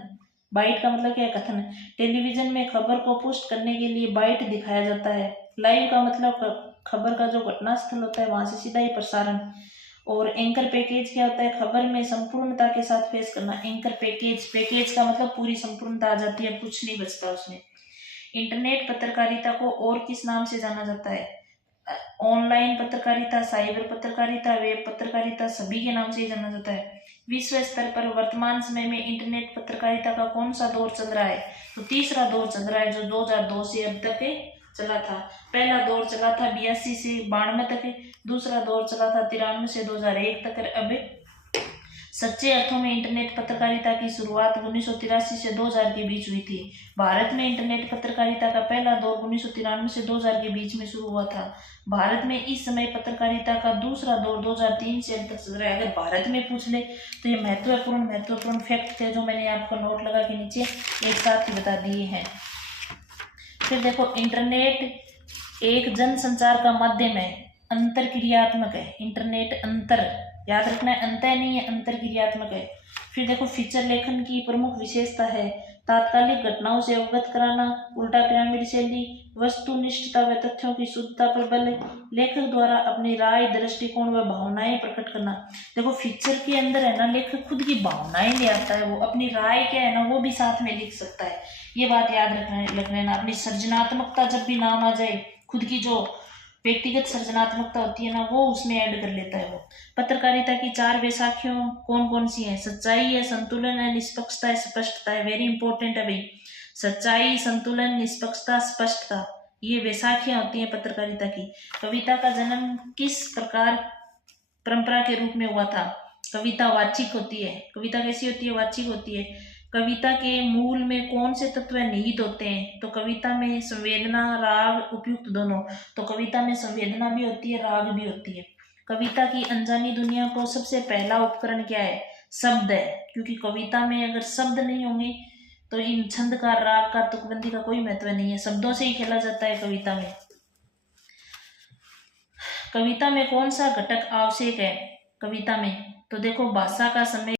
बाइट का मतलब क्या है? कथन। टेलीविजन में खबर को पुष्ट करने के लिए बाइट दिखाया जाता है। लाइव का मतलब खबर का जो घटनास्थल होता है वहां से सीधा ही प्रसारण। और एंकर पैकेज क्या होता है? खबर में संपूर्णता के साथ पेश करना। एंकर पैकेज का मतलब पूरी संपूर्णता आ जाती है, कुछ नहीं बचता उसमें। इंटरनेट पत्रकारिता को और किस नाम से जाना जाता है? ऑनलाइन पत्रकारिता, साइबर पत्रकारिता, वेब पत्रकारिता, सभी के नाम से ही जाना जाता है। विश्व स्तर पर वर्तमान समय में इंटरनेट पत्रकारिता का कौन सा दौर चल रहा है? तो तीसरा दौर चल रहा है, जो 2002 से अब तक चला था। पहला दौर चला था 82 से 92 तक, दूसरा दौर चला था 93 से 2001 तक। अब सच्चे अर्थों में इंटरनेट पत्रकारिता की शुरुआत 1983 से 2000 के बीच हुई थी। भारत में इंटरनेट पत्रकारिता का पहला दौर 1993 से 2000 के बीच में शुरू हुआ था। भारत में इस समय पत्रकारिता का दूसरा दौर 2003 से अब तक चल रहा है। अगर भारत में पूछ ले तो ये महत्वपूर्ण फैक्ट थे जो मैंने आपको नोट लगा के नीचे एक साथ ही बता दिए हैं। फिर देखो, इंटरनेट एक जनसंचार का माध्यम है, अंतरक्रियात्मक है। इंटरनेट अंतर, याद रखना है, अंतः नहीं है, अंतरक्रियात्मक है। फिर देखो, फीचर लेखन की प्रमुख विशेषता है तात्कालिक घटनाओं से अवगत कराना, उल्टा पिरामिड शैली, वस्तुनिष्ठता व तथ्यों की शुद्धता पर बल, लेखक द्वारा अपनी राय, दृष्टिकोण व भावनाएं प्रकट करना। देखो, फीचर के अंदर है ना, लेखक खुद की भावनाएं ले आता है, वो अपनी राय क्या है ना वो भी साथ में लिख सकता है। ये बात याद रख लेना। अपनी सृजनात्मकता जब भी नाम आ जाए, खुद की जो व्यक्तिगत सृजनात्मकता होती है ना वो उसमें ऐड कर लेता है वो। पत्रकारिता की 4 वैसाखियों कौन कौन सी हैं? सच्चाई है, संतुलन है, निष्पक्षता है, स्पष्टता है। वेरी इंपॉर्टेंट है भाई, सच्चाई, संतुलन, निष्पक्षता, स्पष्टता, ये वैसाखियां होती हैं पत्रकारिता की। कविता का जन्म किस प्रकार परंपरा के रूप में हुआ था? कविता वाचिक होती है। कविता कैसी होती है? वाचिक होती है। कविता के मूल में कौन से तत्व निहित होते हैं? तो कविता में संवेदना, राग, उपयुक्त दोनों। तो कविता में संवेदना भी होती है, राग भी होती है। कविता की अनजानी दुनिया को सबसे पहला उपकरण क्या है? शब्द है, क्योंकि कविता में अगर शब्द नहीं होंगे तो इन छंद का, राग का, तुकबंदी का कोई महत्व नहीं है। शब्दों से ही खेला जाता है कविता में। कविता में कौन सा घटक आवश्यक है कविता में? तो देखो, भाषा का समय